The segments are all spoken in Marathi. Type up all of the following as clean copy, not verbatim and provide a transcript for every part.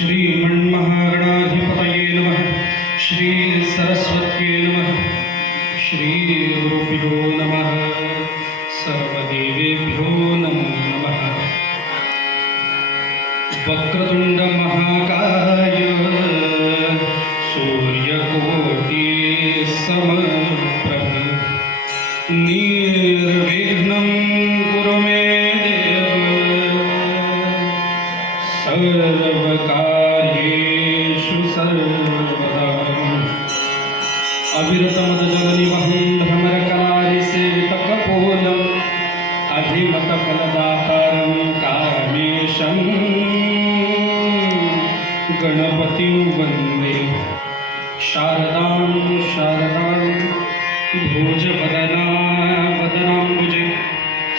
श्रीमन्महागणाधिपतये नमः। श्री सरस्वत्यै नमः। श्री गुरुभ्यो नमः। सर्वदेवेभ्यो नमो नमः। वक्रतुंड महाकाय सूर्यकोटि समप्रभ निर्विघ्नं कुरु मे देव सर्वकार्येषु सर्वदा। अविरतमदजगनिवहं भ्रमरकलानिसेवितकपोलम् अभिमतफलदातारं कामेशं गणपतिं वन्दे। शारदां भोजवदनाम्बुजे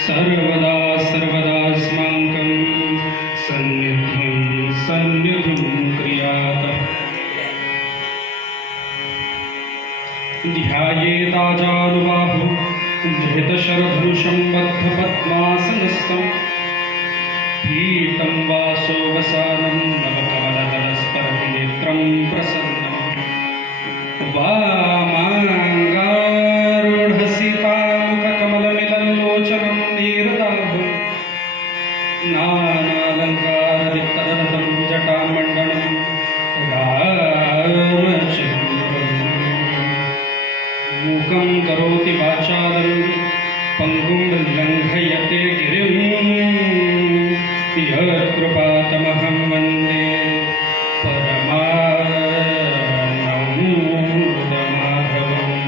सर्वदा सर्वदास्माकं सन्निधिं क्रियात्। ध्यायेताजानुबाहु धृतशरधनुषं बद्धपद्मासनस्थं पीतं वासो वसानं नवकमलदलस्पर्धिनेत्रं प्रसन्नं। वामाङ्गारूढसीतामुखकमलमिलल्लोचनं नीरदाभं नानालङ्कारदिक्तदनतं जटामण्डनं रामचन्द्रम्। मूकं करोति वाचालं पङ्गुं लङ्घयते गिरिं यत्कृपातमहं वन्दे परमानन्दमाधवम्।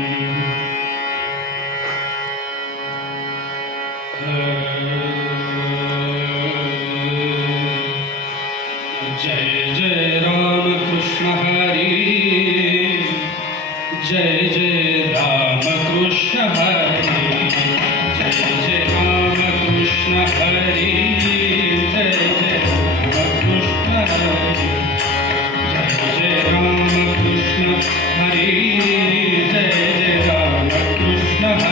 जय जय राम कृष्ण हरि। जय जय राम कृष्ण हरि। जय जय राम कृष्ण हरि। जय जय राम कृष्ण हरि। जय जय राम कृष्ण हरि। जय जय राम कृष्ण हरि।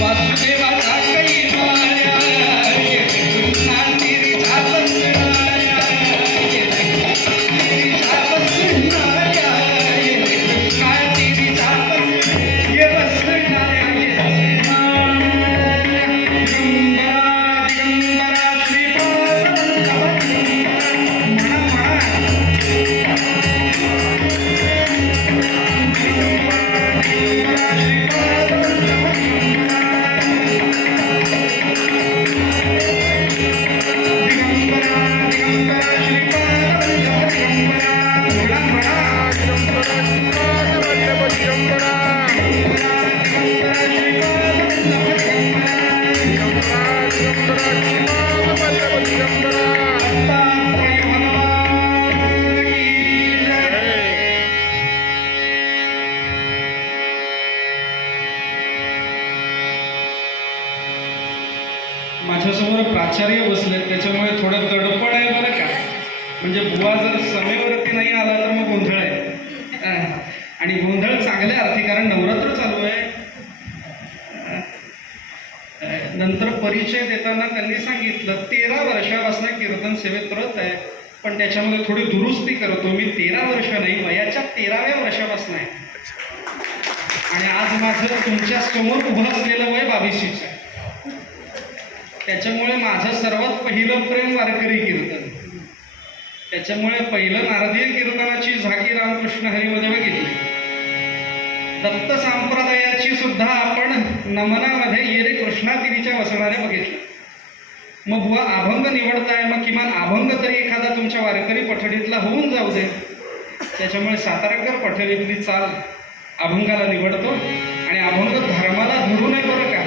वासुदेवाचा कैवाऱ्या येते कृष्णा तिरीचा बसणाऱ्या येते तिरीचा बसणाऱ्या येते कृष्णा तिरीचा ये बसणाऱ्या ये बसणाऱ्या दिगंबरा दिगंबरा श्रीपाद माझ्यासमोर प्राचार्य बसलेत, त्याच्यामुळे थोडं तडपड आहे बरं का. म्हणजे बुवा जर समेवरती नाही आला तर मग गोंधळ आहे. आणि गोंधळ चांगल्या अर्थी, कारण नवरात्र चालू आहे. नंतर परिचय देताना त्यांनी सांगितलं 13 वर्षापासून कीर्तन सेवेत करत आहे, पण त्याच्यामध्ये थोडी दुरुस्ती करतो मी. 13 वर्ष नाही, वयाच्या 13व्या वर्षापासून आहे. आणि आज माझं तुमच्या समोर उभं असलेलं वय 22 आहे. त्याच्यामुळे माझं सर्वात पहिलं प्रेम वारकरी कीर्तन. त्याच्यामुळे पहिलं नारदीय कीर्तनाची झाकी रामकृष्ण हरीमध्ये बघितली. दत्त संप्रदायाची सुद्धा आपण नमनामध्ये येरे कृष्णा तिरीच्या वसणाऱ्या बघितलं. मग बुवा अभंग निवडताय, मग किमान अभंग तरी एखादा तुमच्या वारकरी पठडीतला होऊन जाऊ दे. त्याच्यामुळे साताराकर पठडीतली चाल अभंगाला निवडतो. आणि अभंग धर्माला धरू नये बरं का.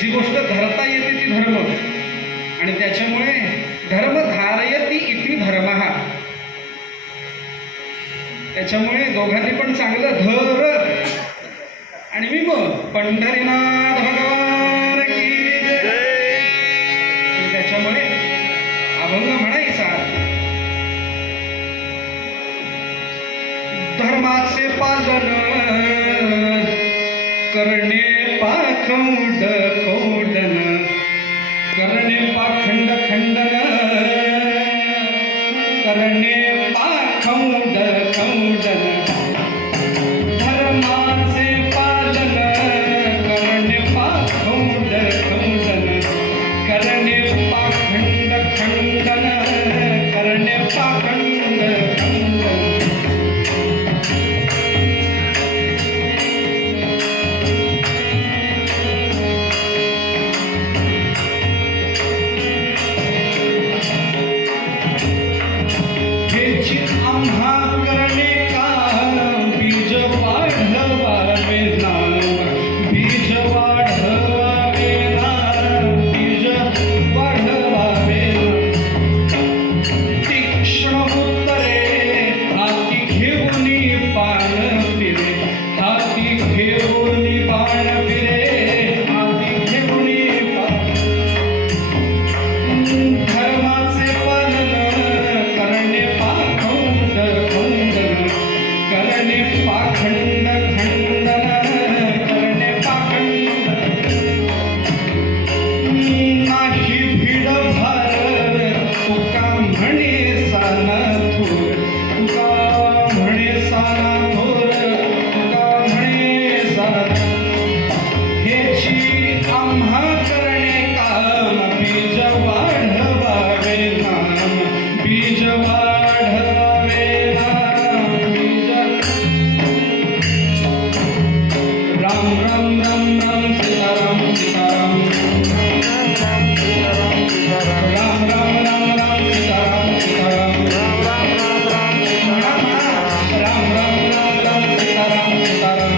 जी गोष्ट धरता येते ती धर्म, आणि त्याच्यामुळे धर्म धारयती इति धर्मः. त्याच्यामुळे दोघांनी पण चांगलं धर. आणि मी मग पंढरीनाथ भगवान की जय. त्याच्यामुळे अभंग म्हणायचा. धर्माचे पालन करणे पाखंड खोडन, करणे पाखंड खंडन, करणे पाखंड खंडन. धर्माचे पालन करणे पाखंड खंडन, करणे पाखंड खंडन, करणे पाखंड खंडन. आम्हा करणे काम बीज वाढवावे ना, बीज वाढवावे ना, बीज वाढवावे ना. तीक्ष्ण उत्तरे हाती घेऊनी पान फिरे, हाती घेऊनी पान फिरे, हाती घेऊनी पान. धर्माचे पालन करणे पाखंड खंडन, करणे पाखंड खंडन, करणे पाखंड. नाही भीड भार तुका म्हणे साना थोर, तुका म्हणे साना थोर, तुका म्हणे साना. हेची आम्हा करणे काम बीज वाढवावे नाम, बीज वाढवावे नाम, बीज. राम राम राम राम सीताराम सीताराम, राम राम राम राम सीताराम सीताराम, राम राम राम राम सीताराम सीताराम, राम राम राम सीताराम सीताराम,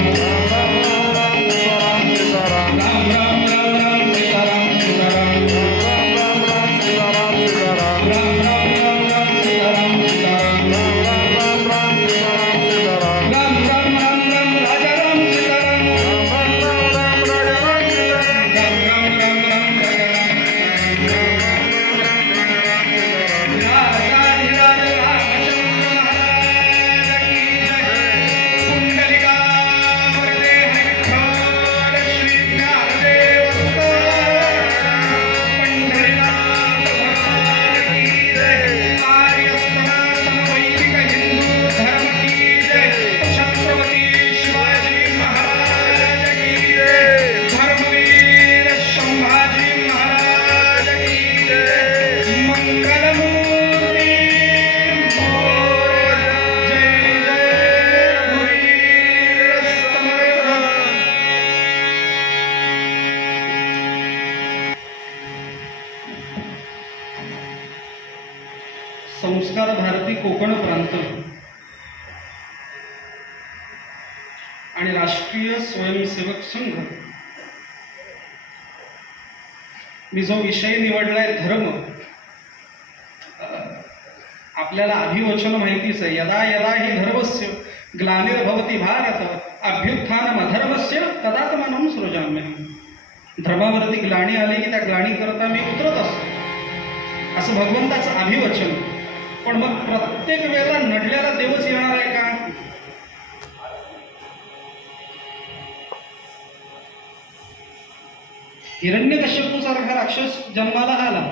राम राम राम सीताराम सीताराम, राम राम राम राजा राम सीताराम, राम राम राम राजा संस्कार भारती कोकण प्रांत आणि राष्ट्रीय स्वयंसेवक संघ, मी जो विषय निवडलाय धर्म, आपल्याला अभिवचन माहितीच आहे. यदा यदा हि धर्मस्य ग्लानिर्भवति भारत अभ्युत्थानम अधर्मस्य तदात्मानं सृजाम्यहम्. धर्मावरती ग्लानी आली की त्या ग्लानी करता मी उतरत असतो, असं भगवंताचं अभिवचन. पण मग प्रत्येक वेळेला नडल्याला देवच येणार आहे का? हिरण्यकश्यपूसारखा राक्षस जन्माला आला,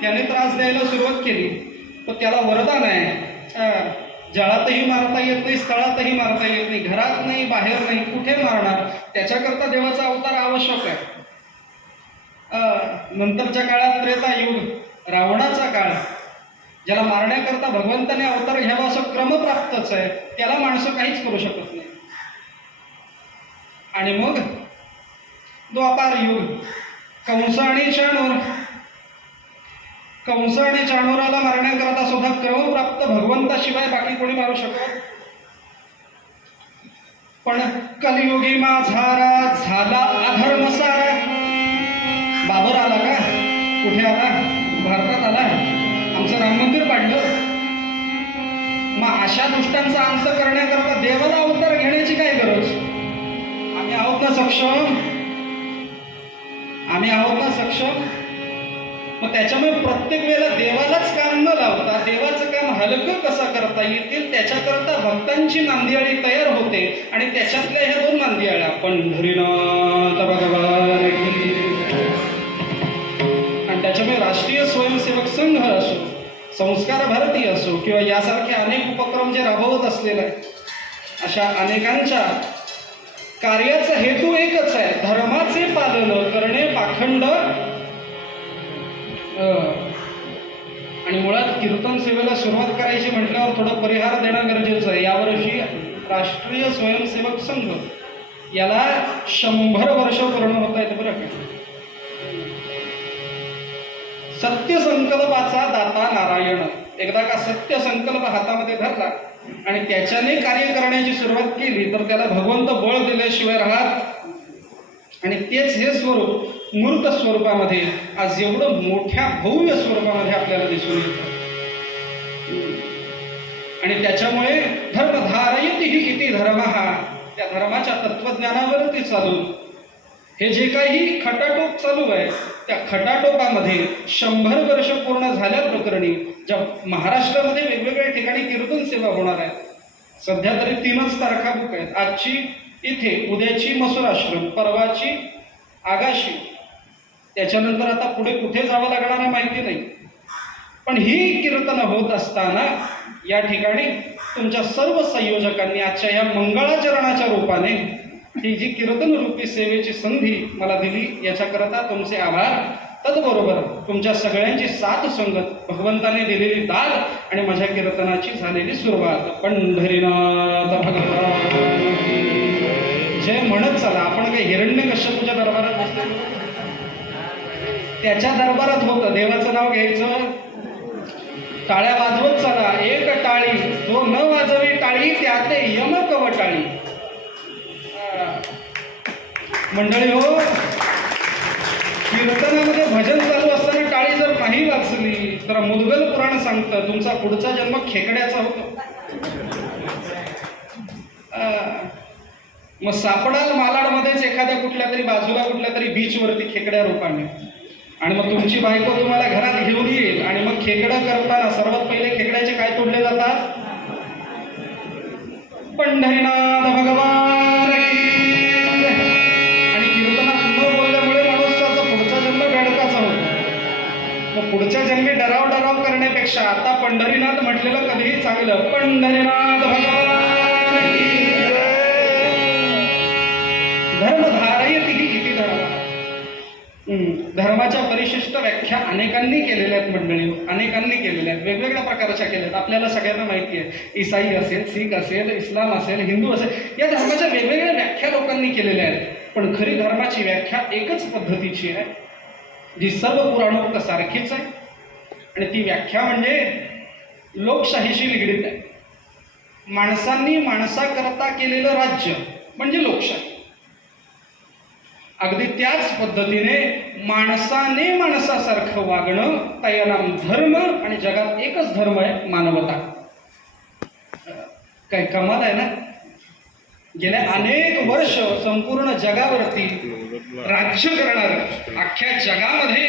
त्याने त्रास द्यायला सुरुवात केली, पण त्याला वरदान आहे, जळातही मारता येत नाही, स्थळातही मारता येत नाही, घरात नाही, बाहेर नाही, कुठे मारणार? त्याच्याकरता देवाचा अवतार आवश्यक आहे. नंतरच्या काळात त्रेतायुग, रावणाचा काळ, ज्याला मारण्याकरता भगवंताने अवतार घ्यावा असं क्रमप्राप्तच आहे, त्याला माणसं काहीच करू शकत नाही. आणि मग द्वापार युग, कंस आणि चाणूर. कंस आणि चाणूराला मारण्याकरता सुद्धा क्रमप्राप्त भगवंताशिवाय बाकी कोणी मारू शकत. पण कलियुगी माझारा झाला अधर्मसारा. बाबर आला का? कुठे आला? भारतात आला, आमचं राम मंदिर पाडलं. मग अशा दुष्टांचा अंत करण्याकरता देवाला अवतार घेण्याची काय गरज? आम्ही आहोत ना सक्षम, आम्ही आहोत ना सक्षम. मग त्याच्यामुळे प्रत्येक वेळेला देवालाच काम न लावता देवाचं काम हलकं कसं करता येतील त्याच्याकरता भक्तांची नांदियाळी तयार होते. आणि त्याच्यातल्या ह्या दोन नांदियाळ्या, पंढरीनाथ भगवान की. आणि त्याच्यामुळे राष्ट्रीय स्वयंसेवक संघ असो, संस्कार भारती असो, किंवा यासारखे अनेक उपक्रम जे राबवत असलेले आहेत, अशा अनेकांच्या कार्याचा हेतू एकच आहे, धर्माचे पालन करणे, पाखंड. आणि मुळात कीर्तन सेवेला सुरुवात करायची म्हटल्यावर थोडं परिहार देणं गरजेचं आहे. यावर्षी राष्ट्रीय स्वयंसेवक संघ याला 100 वर्ष पूर्ण होत आहेत बरं का. सत्य संकल्पाचा दाता नारायण. एकदा का सत्य संकल्प हातामध्ये धरला आणि त्याच्याने कार्य करण्याची सुरुवात केली तर त्याला भगवंत बळ दिल्याशिवाय राहत. आणि तेच हे स्वरूप मूर्त स्वरूपामध्ये आज एवढं मोठ्या भव्य स्वरूपामध्ये आपल्याला दिसून येतं. आणि त्याच्यामुळे धर्मधारयति हि इति धर्मः, त्या धर्माच्या तत्वज्ञानावरती चालून हे जे काही खटाटोप चालू आहे त्या खटाटोपामध्ये 100 वर्ष पूर्ण झाल्या प्रकरणी ज्या महाराष्ट्रामध्ये वेगवेगळ्या ठिकाणी कीर्तन सेवा होणार आहे. सध्या तरी 3च तारखा बुक आहेत. आजची इथे, उद्याची मसूर आश्रम, परवाची आगाशी, त्याच्यानंतर आता पुढे कुठे जावं लागणार आहे माहिती नाही. पण ही कीर्तनं होत असताना या ठिकाणी तुमच्या सर्व संयोजकांनी आजच्या या मंगळाचरणाच्या रूपाने ही जी कीर्तन रूपी सेवेची संधी मला दिली याच्याकरता तुमचे आभार. तत्बरोबर तुमच्या सगळ्यांची साथ संगत, भगवंताने दिलेली दाद आणि माझ्या कीर्तनाची झालेली सुरुवात. पंढरीनाथ भगवान जय म्हणत चला. आपण काही हिरण्यकश्यपूच्या दरबारात बसलो, त्याच्या दरबारात होतं, देवाचं नाव घ्यायचं, टाळ्या वाजवत चला. एक टाळी जो न वाजवी टाळी त्याते यम कवटाळी. मंडळी हो, कीर्तनामध्ये भजन चालू असताना टाळी जर नाही वाजली तर मुद्गल पुराण सांगतं तुमचा पुढचा जन्म खेकड्याचा होतो. मग सापडाल मालाडमध्येच एखाद्या कुठल्या तरी बाजूला कुठल्या तरी बीचवरती खेकड्या रूपाने, आणि मग तुमची बायको तुम्हाला घरात घेऊन येईल. आणि मग खेकडं करताना सर्वात पहिले खेकड्याचे काय तोडले जातात? पंढरीनाथ भगवान की. आणि कीर्तनात न बोलल्यामुळे माणसाचा पुढचा जन्म बेडकाचा होतो. मग पुढच्या जन्मी डराव करण्यापेक्षा आता पंढरीनाथ म्हटलेलं कधीही चांगलं. पंढरीनाथ भगवान की. धर्मधारयति हि इति धर्मः. धर्माच्या परिशिष्ट व्याख्या अनेकांनी केलेल्या आहेत मंडळी, अनेकांनी केलेल्या आहेत, वेगवेगळ्या प्रकारच्या केल्या आहेत. आपल्याला सगळ्यांना माहिती आहे, ईसाई असेल, शीख असेल, इस्लाम असेल, हिंदू असेल, या धर्माच्या वेगवेगळ्या व्याख्या लोकांनी केलेल्या आहेत. पण खरी धर्माची व्याख्या एकच पद्धतीची आहे, जी सर्व पुराणोक्त सारखीच आहे. आणि ती व्याख्या म्हणजे लोकशाहीशी निगडीत आहे. माणसांनी माणसाकरता केलेलं राज्य म्हणजे लोकशाही. अगदी त्याच पद्धतीने माणसाने माणसासारखं वागणं तयानाम धर्म, आणि जगात एकच धर्म आहे, मानवता. काय कमाल आहे ना. गेल्या अनेक वर्ष संपूर्ण जगावरती राज्य करणारं, अख्ख्या जगामध्ये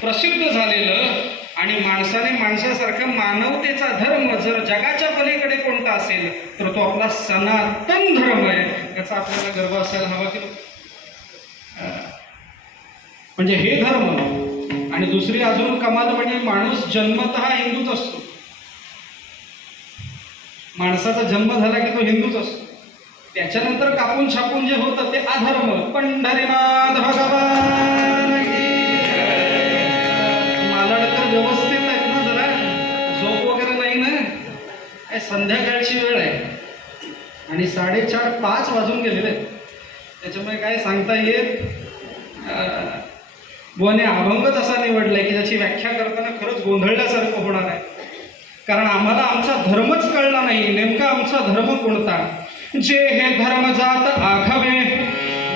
प्रसिद्ध झालेलं आणि माणसाने माणसासारखं मानवतेचा धर्म जर जगाच्या पलीकडे कोणता असेल तर तो आपला सनातन धर्म आहे. याचा आपल्याला गर्व असायला हवा की म्हणजे हे धर्म. आणि दुसरी अजून कमाल म्हणजे माणूस जन्मतः हिंदूच असतो. माणसाचा जन्म झाला की तो हिंदूच असतो. त्याच्यानंतर कापून छापून जे होतं ते अधर्म. पंढरीनाथ भगवान मालाडकर व्यवस्थित आहेत ना, जरा झोप वगैरे नाही ना. संध्याकाळची वेळ आहे आणि 4:30-5 वाजून गेलेले आहेत. त्याच्यामुळे काय सांगता येत. बुवाने अभंगच असा निवडलाय की ज्याची व्याख्या करताना खरंच गोंधळल्यासारखं होणार आहे. कारण आम्हाला आमचा धर्मच कळला नाही. नेमका आमचा धर्म कोणता. जे हे धर्म जात आघावे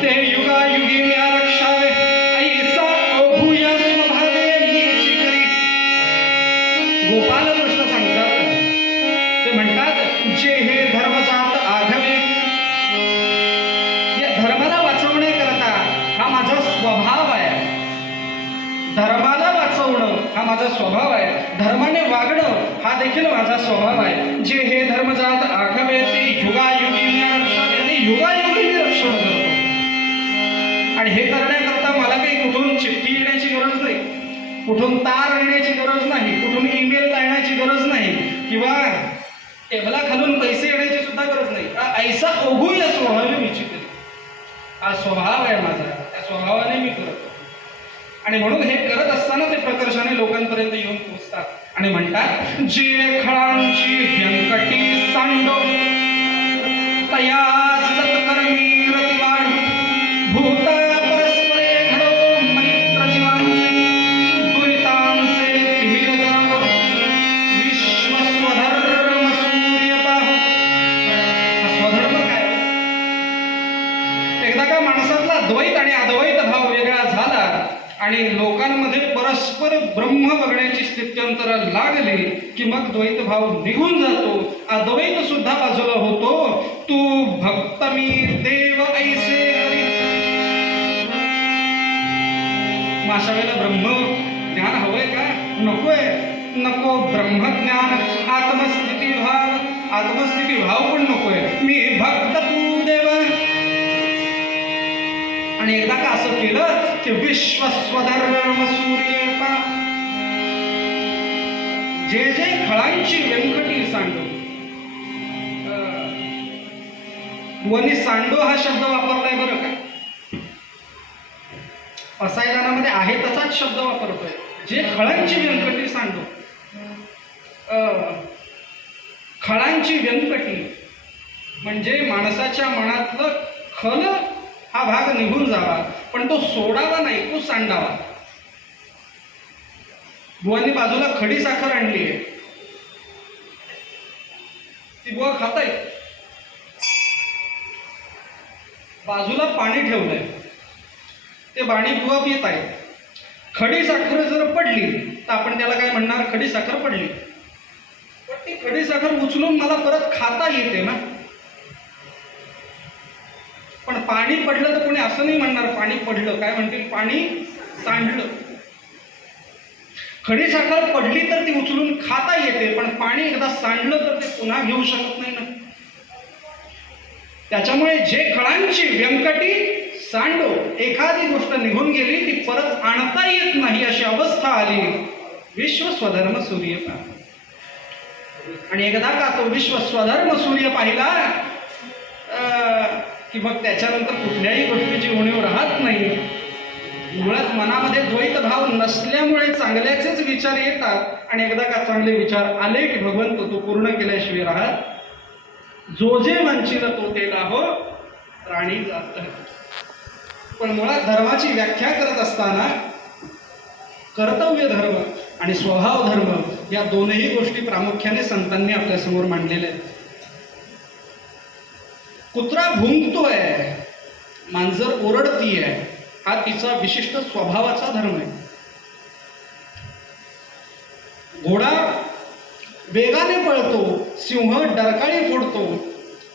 ते युगायुगी म्या रक्षावे, ऐसा ओघूया स्वभावे मीची करी. गोपाल कृष्ण सांगतात, ते म्हणतात जे हे धर्म जात आघावे, या धर्माला वाचवण्याकरता हा माझा स्वभाव आहे. धर्माला वाचवणं हा माझा स्वभाव आहे. धर्माने वागणं हा देखील माझा स्वभाव आहे. जे हे धर्म जात आघावे ते युगायुगी युगायुगी मी रक्षण करतो. आणि हे करण्याकरता मला काही कुठून चिठ्ठी येण्याची गरज नाही, कुठून तार येण्याची गरज नाही, कुठून ईमेल जाण्याची गरज नाही, किंवा टेबला खालून पैसे येण्याची सुद्धा गरज नाही. ऐसा ओघू या स्वभावी मी चिकली. हा स्वभाव आहे माझा, त्या स्वभावाने मी करतो. आणि म्हणून हे करत असताना ते प्रकर्षाने लोकांपर्यंत येऊन पोहोचतात आणि म्हणतात जे खळांची व्यंकटी सांडो तया सत्कर्मी रतिवाढ भूत परस्परे घडो मैत्र जीवांचे दुरितांचे तिमिर जागो विश्व स्वधर्म सूर्य पाहो. स्वधर्म काय. एकदा का माणसातला द्वैत आणि अद्वैत भाव वेगळा झाला आणि लोकांमध्ये परस्पर ब्रह्म बघण्याची स्थित्यंतर लागली की मग द्वैत भाव निघून जातो, अद्वैत सुद्धा बाजूला होतो. तू भक्त मी देव ऐसे करी. अशा वेळेला ब्रह्म ज्ञान हवंय का. नकोय. नको ब्रह्मज्ञान, आत्मस्थिती भाव पण नकोय. मी भक्त तू देव. आणि एकदा का असं केलं की विश्व स्वधर्म सूर्य पा. जे जे खळांची व्यंकटी सांडो. वनी सांडो हा शब्द वापरलाय बरं का. पसायदानामध्ये आहे तसाच शब्द वापरतोय. जे खळांची व्यंकटी सांडो. खळांची व्यंकटी म्हणजे माणसाच्या मनातलं खल हा भाग निघून जावा, पण तो सोडावा नाही, तो सांडावा. बुवांनी बाजूला खडी साखर आणली आहे, ती बुवा खाताय. बाजूला पाणी ठेवलंय, ते पाणी बुवा पित आहे. खडी साखर जर पडली तर आपण त्याला काय म्हणणार, खडी साखर पडली. पण ती खडी साखर उचलून मला परत खाता येते ना. पण पाणी पडलं तर कोणी असं नाही म्हणणार पाणी पडलं, काय म्हणतील पाणी सांडलं. खडी साखर पडली तर ती उचलून खाता येते, पण पाणी एकदा सांडलं तर ते पुन्हा घेऊ शकत नाही ना. त्याच्यामुळे जे खळांची व्यंकटी सांडो, एखादी गोष्ट निघून गेली ती परत आणता येत नाही अशी अवस्था आली. विश्व स्वधर्म सूर्य पहा. आणि एकदा का तो विश्व स्वधर्म सूर्य पाहिला की मग त्याच्यानंतर कुठल्याही गोष्टीची उणीव राहत नाही. मुळात मनामध्ये द्वैत भाव नसल्यामुळे चांगल्याचेच विचार येतात. आणि एकदा का चांगले विचार आले की भगवंत तो पूर्ण केल्याशिवाय राहत. जो जे म्हणशील तो ते लाहो प्राणी जात. पण मुळात धर्माची व्याख्या करत असताना कर्तव्य धर्म आणि स्वभाव धर्म या दोनही गोष्टी प्रामुख्याने संतांनी आपल्यासमोर मांडलेल्या आहेत. कुत्रा भुंकतोय, मांजर ओरडतीय, हा तिचा विशिष्ट स्वभावाचा धर्म आहे. घोडा वेगाने पळतो, सिंह डरकाळी फोडतो,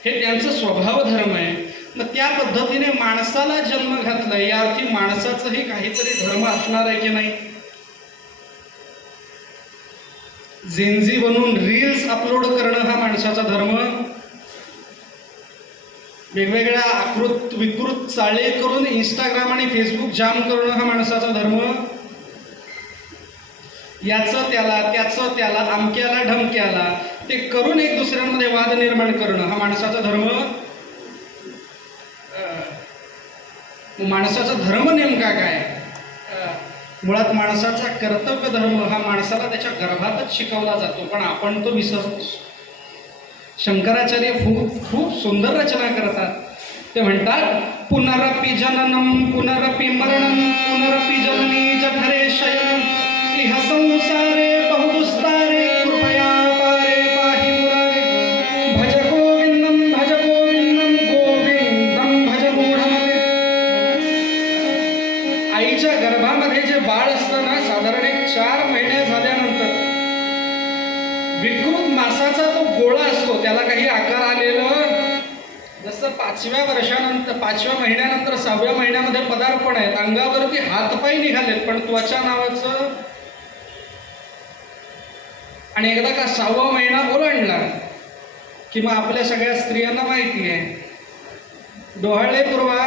हे त्यांचं स्वभाव धर्म आहे. मग त्या पद्धतीने माणसाला जन्म घातलाय, या अर्थी माणसाचंही काहीतरी धर्म असणार आहे की नाही. झेंझी बनून रील्स अपलोड करणं हा माणसाचा धर्म, वेगवेगळ्या आकृत विकृत चाळे करून इंस्टाग्राम आणि फेसबुक जाम करणं हा माणसाचा धर्म, याचं त्याला त्याचं त्याला अमक्याला ढमक्याला ते करून एक दुसऱ्यांमध्ये वाद निर्माण करणं हा माणसाचा धर्म. माणसाचा धर्म नेमका काय? मुळात माणसाचा कर्तव्य धर्म हा माणसाला त्याच्या गर्भातच शिकवला जातो, पण आपण तो विसरतो. शंकराचार्य खूप सुंदर रचना करतात. ते म्हणतात, पुनरपि जननम पुनरपि मरणम पुनरपि जननी जठरे शयनम इह संसारे बहुदुस्तारे कृपया पारे पाहि मुरारे भज गोविंदम गोविंदम भज मूढमते. आईच्या गर्भामध्ये जे बाळ असतं ना, साधारण 4 महिने झाल्यानंतर विकृत मासाचा तो गोळा असतो, त्याला काही आकार आलेलं, जसं 5व्या वर्षानंतर 5व्या महिन्यानंतर 6व्या महिन्यामध्ये पदार्पण आहेत, अंगावरती हातपाय निघालेत पण त्वचा नावाचं. आणि एकदा का 6वा महिना ओलांडला की मग आपल्या सगळ्या स्त्रियांना माहिती आहे, डोहाळे पूर्वा,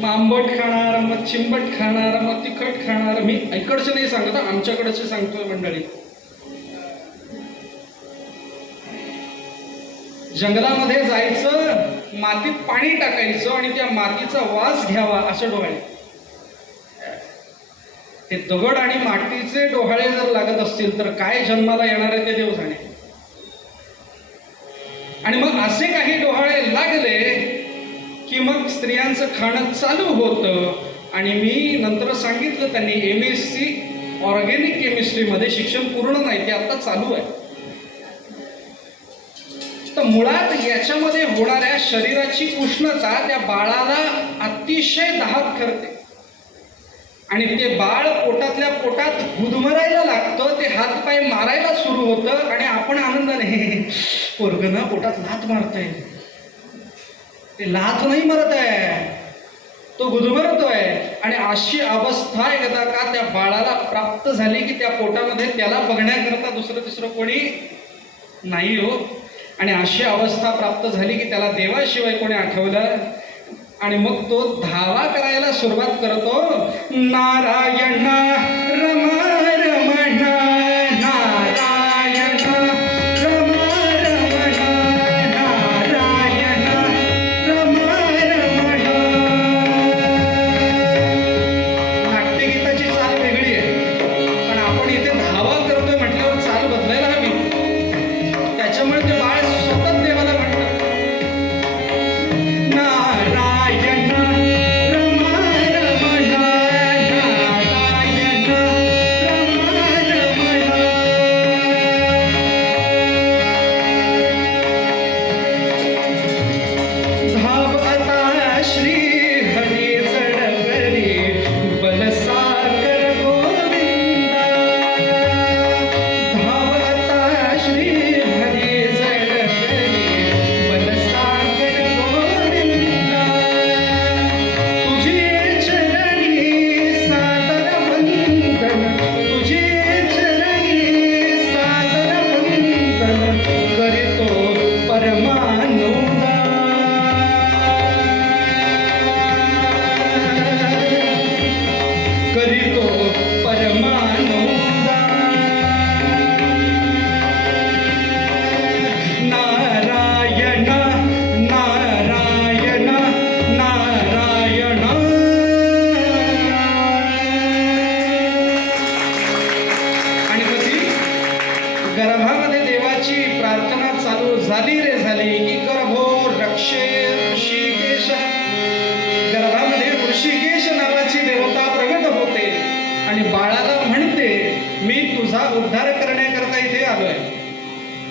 मग आंबट खाणार, मग चिंबट खाणार, मग तिखट खाणार. मी इकडचं नाही सांगत, आमच्याकडचे सांगतोय मंडळी. जंगलामध्ये जायचं, मातीत पाणी टाकायचं आणि त्या मातीचा वास घ्यावा, असं डोहाळे. ते दगड आणि मातीचे डोहाळे जर लागत असतील तर काय जन्माला येणार आहे ते देव जाणे. आणि मग असे काही डोहाळे लागले की मग स्त्रियांचं खाणं चालू होतं. आणि मी नंतर सांगितलं, त्यांनी MSc ऑर्गॅनिक केमिस्ट्रीमध्ये शिक्षण पूर्ण नाही, ते आता चालू आहे. तर मुळात याच्यामध्ये होणाऱ्या शरीराची उष्णता त्या बाळाला अतिशय दाहक करते आणि ते बाळ पोटातल्या पोटात गुदमरायला लागतं, ते हातपाय मारायला सुरू होतं आणि आपण आनंदाने पोरगं ना पोटात लाथ मारतंय. ते लाथ नाही मारत आहे, तो गुदमरतोय. आणि अशी अवस्था एकदा का त्या बाळाला प्राप्त झाली की त्या पोटामध्ये त्याला बघण्याकरता दुसरं तिसरं कोणी नाही हो. आणि अशी अवस्था प्राप्त झाली की त्याला देवाशिवाय कोणी आठवलं आणि मग तो धावा करायला सुरुवात करतो, नारायण रमा रमण नारायण रमा रमण नारायण रमा रमण. नाट्यगीताची चाल वेगळी आहे, पण आपण इथे धावा करतोय म्हटल्यावर चाल बदलायला हवी. त्याच्यामुळे ते बाळ सतत देवाला म्हणतात, नारायण रमा रमण नारायण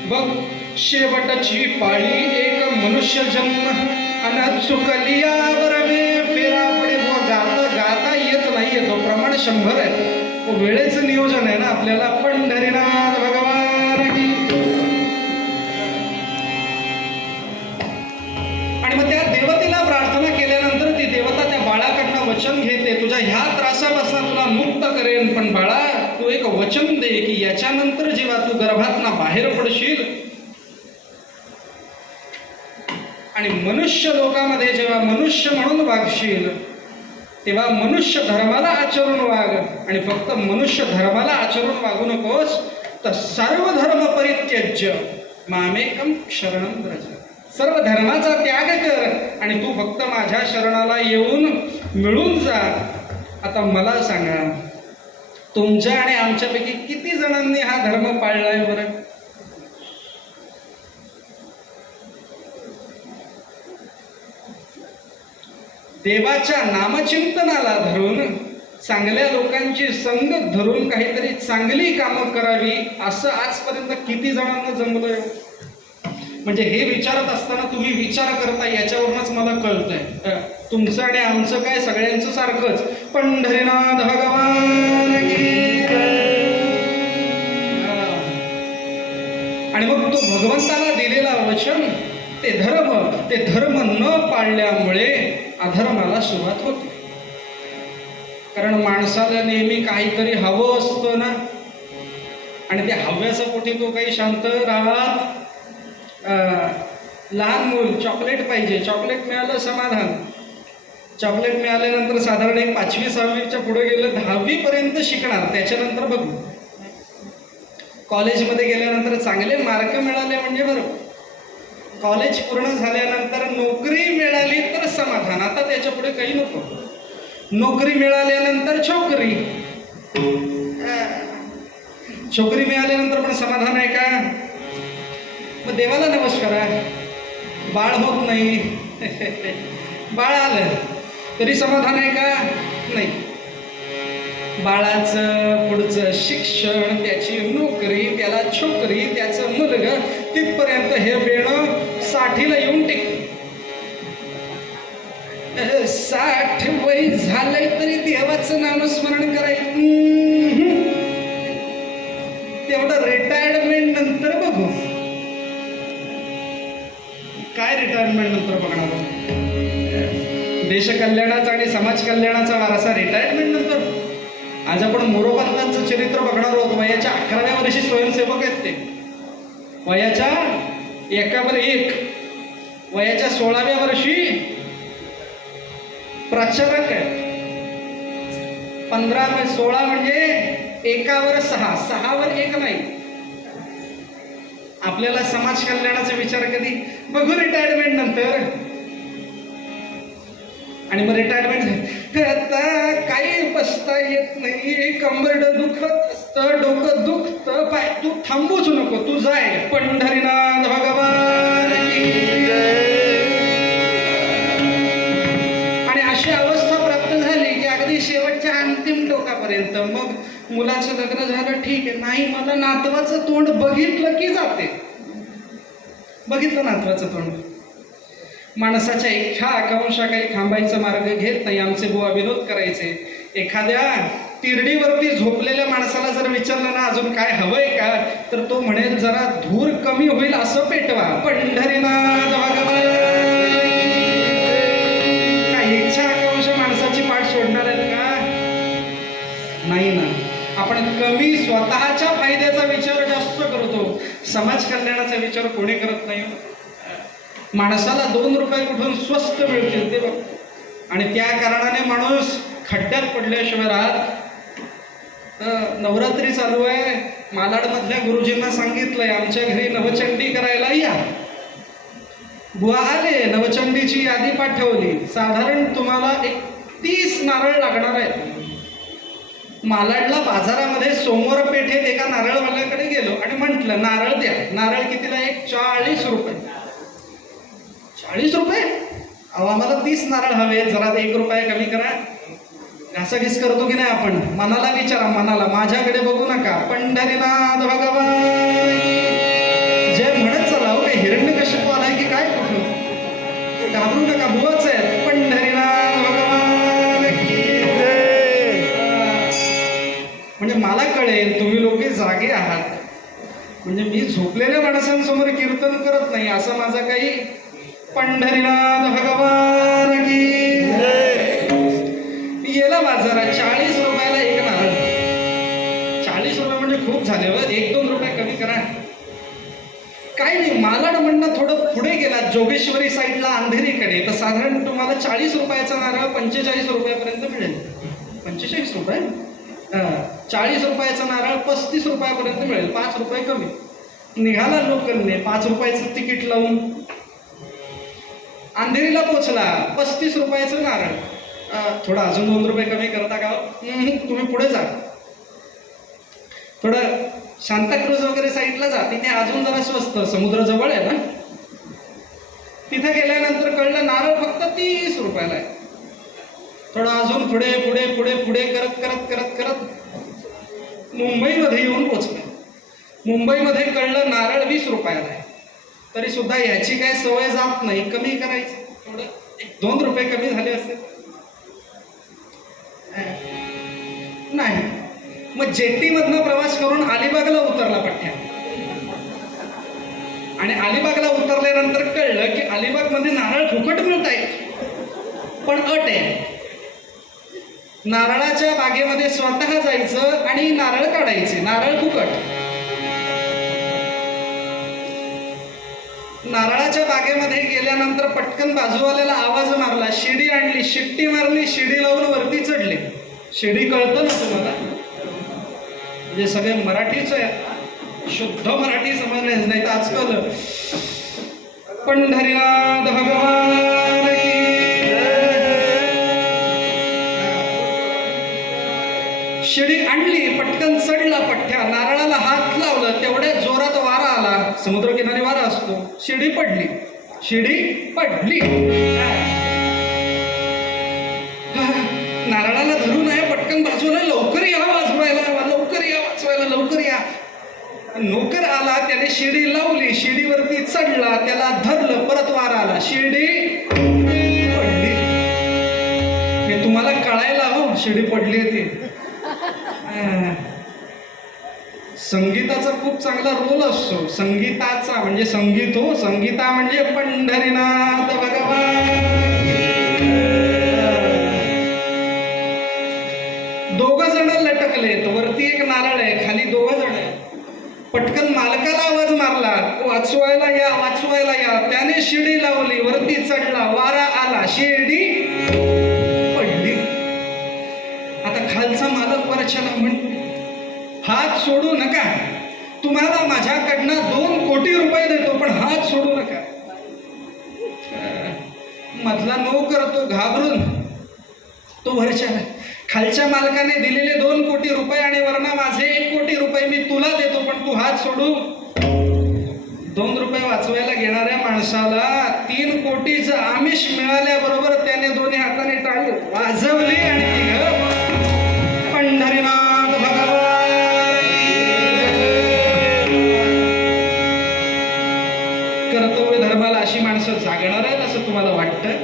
बघ शेवटची पाळी एक मनुष्य जन्म अन चुकलियावर मे फेरा पडे. गाता गाता येत नाही, तो प्रमाण 100 आहे. वेळेचं नियोजन आहे ना आपल्याला. पंढरीनाथ भगवान की. आणि मग त्या देवतेला प्रार्थना केल्यानंतर ती देवता त्या बाळाकडनं वचन घेते, तुझ्या ह्या त्रासापासून तुला मुक्त करेन, पण बाळा तू एक वचन दे की याच्यानंतर जेव्हा तू गर्भातनं बाहेर पडशील आणि मनुष्य लोकामध्ये जेव्हा मनुष्य म्हणून वागशील तेव्हा मनुष्य धर्माला आचरून वाग. आणि फक्त मनुष्य धर्माला आचरून वागू नकोस, तर सर्व धर्म परित्यज्य मामेकम शरणं व्रज. सर्व धर्माचा त्याग कर आणि तू फक्त माझ्या शरणाला येऊन मिळून जा. आता मला सांगा, तुमच्या आणि आमच्यापैकी किती जणांनी हा धर्म पाळलाय बरं? देवाच्या नामचिंतनाला धरून, चांगल्या लोकांची संगत धरून काहीतरी चांगली कामं करावी असं आजपर्यंत किती जणांना जमलंय? म्हणजे हे विचारत असताना तुम्ही विचार करता याच्यावरूनच मला कळतंय तुमचं आणि आमचं काय सगळ्यांचं सारखंच. पंढरीनाथ भगवान की. आणि मग तो भगवंताला दिलेला वचन, ते धर्म न पाळल्यामुळे अधर्माला सुरुवात होते. कारण माणसाला नेहमी काहीतरी हवं असतं ना, आणि त्या हव्याच्या पोटी तो काही शांत राहत. लहान मूल चॉकलेट पाहिजे, चॉकलेट मिळालं समाधान. चॉकलेट मिळाल्यानंतर साधारण एक 5वी 6वीच्या पुढे गेलं, 10वी पर्यंत शिकणार, त्याच्यानंतर बघू. कॉलेजमध्ये गेल्यानंतर चांगले मार्क मिळाले म्हणजे बरोबर. कॉलेज पूर्ण झाल्यानंतर नोकरी मिळाली तर समाधान, आता त्याच्या पुढे काही नको. नोकरी मिळाल्यानंतर छोकरी मिळाल्यानंतर पण समाधान आहे का? मग देवाला नमस्कार, बाळ होत नाही, बाळ आलं तरी समाधान आहे का? नाही. बाळाचं पुढचं शिक्षण, त्याची नोकरी, त्याला छोकरी, त्याचं मुलगा, तिथपर्यंत हे बेणं 60ला येऊन टिकते. 60 वय झालंय तरी देवाचं नामस्मरण करायचं. तेवढं रिटायरमेंट नंतर बघू. काय रिटायरमेंट नंतर बघणार? देश कल्याणाचा आणि समाज कल्याणाचा वारसा रिटायरमेंट नंतर. आज आपण मोरोपंतांचं चरित्र बघणार आहोत. वयाच्या 11व्या वर्षी स्वयंसेवक आहेत ते. वयाच्या 1 वयाच्या 16व्या वर्षी प्रचारक आहे. 16 म्हणजे 1वर 6वर 1 नाही. आपल्याला समाज कल्याणाचा विचार कधी बघू रिटायरमेंट नंतर. आणि मग रिटायरमेंट आता काही बसता येत नाही, कंबरडं दुखत असतं, डोकं दुखतं, पाय तू थांबूच नको, तू जाय. पंढरीनाथ भगवान की. आणि अशी अवस्था प्राप्त झाली की अगदी शेवटच्या अंतिम टोकापर्यंत. मग मुलाचं लग्न झालं, ठीक आहे, नाही मला नातवाचं तोंड बघितलं की जाते. बघितलं नातवाचं तोंड. माणसाच्या इच्छा आकांक्षा काही थांबायचा मार्ग घेत नाही. आमचे बुवा विनोद करायचे, एखाद्या तिरडीवरती झोपलेल्या माणसाला जर विचारलं ना अजून काय हवंय का, तर तो म्हणेल जरा धूर कमी होईल असं पेटवा. पंढरीनाथ भगवान. काय इच्छा आकांक्षा माणसाची पाठ सोडणार आहेत का? नाही ना. आपण कमी स्वतःच्या फायद्याचा विचार जास्त करतो, समाज कल्याणाचा विचार कोणी करत नाही. माणसाला 2 रुपये कुठून स्वस्त मिळतील ते बघ. आणि त्या कारणाने माणूस खड्ड्यात पडल्याशिवाय राहत. नवरात्री चालू आहे, मालाडमधल्या गुरुजींना सांगितलंय आमच्या घरी नवचंडी करायला या. बुवा आले, नवचंडीची यादी पाठवली. साधारण तुम्हाला 31 नारळ लागणार आहेत. मालाडला बाजारामध्ये सोमवार पेठेत एका नारळवाल्याकडे गेलो आणि म्हटलं नारळ द्या. नारळ कितीला? एक 40 रुपये. 40 रुपये? अहो आम्हाला 30 नारळ हवे, जरा 1 रुपया कमी करा. घासाघीस करतो की नाही आपण? मनाला विचारा, मनाला. माझ्याकडे बघू नका. पंढरीनाथ भगवान. घाबरू नका, बुवाच आहेत. पंढरीनाथ भगवान की जय. म्हणजे मला कळेल तुम्ही लोक जागे आहात. म्हणजे मी झोपलेल्या माणसांसमोर कीर्तन करत नाही, असं माझा काही. पंढरीनाथ भगवान की जय. गेला बाजारात 40 रुपयाला एक नारळ. 40 रुपये म्हणजे खूप झाले हो, 1-2 रुपये कमी करा. काय नाही, मालाड म्हणणं थोडं पुढे गेला जोगेश्वरी साईडला अंधेरीकडे, तर साधारण तुम्हाला 40 रुपयाचा नारळ 45 रुपयापर्यंत मिळेल. 45 रुपये, 40 रुपयाचा नारळ 35 रुपयापर्यंत मिळेल, 5 रुपये कमी. निघाला लोकलने 5 रुपयाचं तिकीट लावून, अंधेरीला पोचला. 35 रुपयाचं नारळ. थोडं अजून 2 रुपये कमी करता का? तुम्ही पुढे जा, थोडं सांताक्रूज वगैरे साईडला जा, तिथे अजून जरा स्वस्त, समुद्र जवळ आहे ना. तिथे गेल्यानंतर कळलं नारळ फक्त 30 रुपयाला आहे. थोडं अजून पुढे पुढे पुढे पुढे करत करत करत करत मुंबईमध्ये येऊन पोचले. मुंबईमध्ये कळलं नारळ 20 रुपयाला आहे. तरी सुद्धा याची काय सवय जात नाही, कमी करायची. थोडं 1-2 रुपये कमी झाले असते नाही. मग जेट्टीमधनं प्रवास करून अलिबागला उतरला पठ्ठ्या. आणि अलिबागला उतरल्यानंतर कळलं की अलिबागमध्ये नारळ फुकट मिळत आहे, पण अट आहे, नारळाच्या बागेमध्ये स्वतः जायचं आणि नारळ काढायचे, नारळ फुकट. नारळाच्या बागेमध्ये गेल्यानंतर पटकन बाजूवाल्याला आवाज मारला, शिडी आणली, शिट्टी मारली, शिडी लावून वरती चढले. शिडी कळतं ना तुम्हाला, म्हणजे सगळे मराठीच आहे, शुद्ध मराठी समजण्यास नाही तर आजकाल. पंढरीनाथ भगवान की जय. शिडी आणली, पटकन चढला पठ्ठ्या, नारळाला हात लावलं, तेवढ्या जोरात वारा आला, समुद्रकिनारी वारा असतो, शिडी पडली. शिडी पडली. नारळाला धरून आहे, पटकन बाजूला, लवकर या वाजवायला, लवकर या वाजवायला, लवकर या. नोकर आला, त्याने शिडी लावली, शिडीवरती चढला, त्याला धरलं, परत वारा आला, शिडी पडली. हे तुम्हाला कळायला हो, शिडी पडली ती. संगीताचा खूप चांगला रोल असतो, संगीताचा म्हणजे संगीत हो, संगीता म्हणजे पंढरीनाथ भगवान. दोघं जण लटकलेत, वरती एक नारळ आहे, खाली 2 जण आहे. पटकन मालकाला आवाज मारला, वाचवायला या, वाचवायला या. त्याने शिडी लावली, वरती चढला, वारा आला, शिडी पडली. आता खालचा मालक वरच्याला म्हणतो, हात सोडू नका, तुम्हाला माझ्याकडनं 2 कोटी रुपये देतो, पण हात सोडू नका. मधला नोकर तो घाबरून तो वरच्याला, खालच्या मालकाने दिलेले 2 कोटी रुपये आणि वरना माझे 1 कोटी रुपये मी तुला देतो, पण तू हात सोडू. 2 रुपये वाचवायला घेणाऱ्या माणसाला 3 कोटीचं आमिष मिळाल्याबरोबर त्याने दोन्ही हाताने टाळी वाजवली आणि पंढरीनाथ भगवान. कर्तव्य धर्माला अशी माणसं जागणार आहेत असं तुम्हाला वाटतं?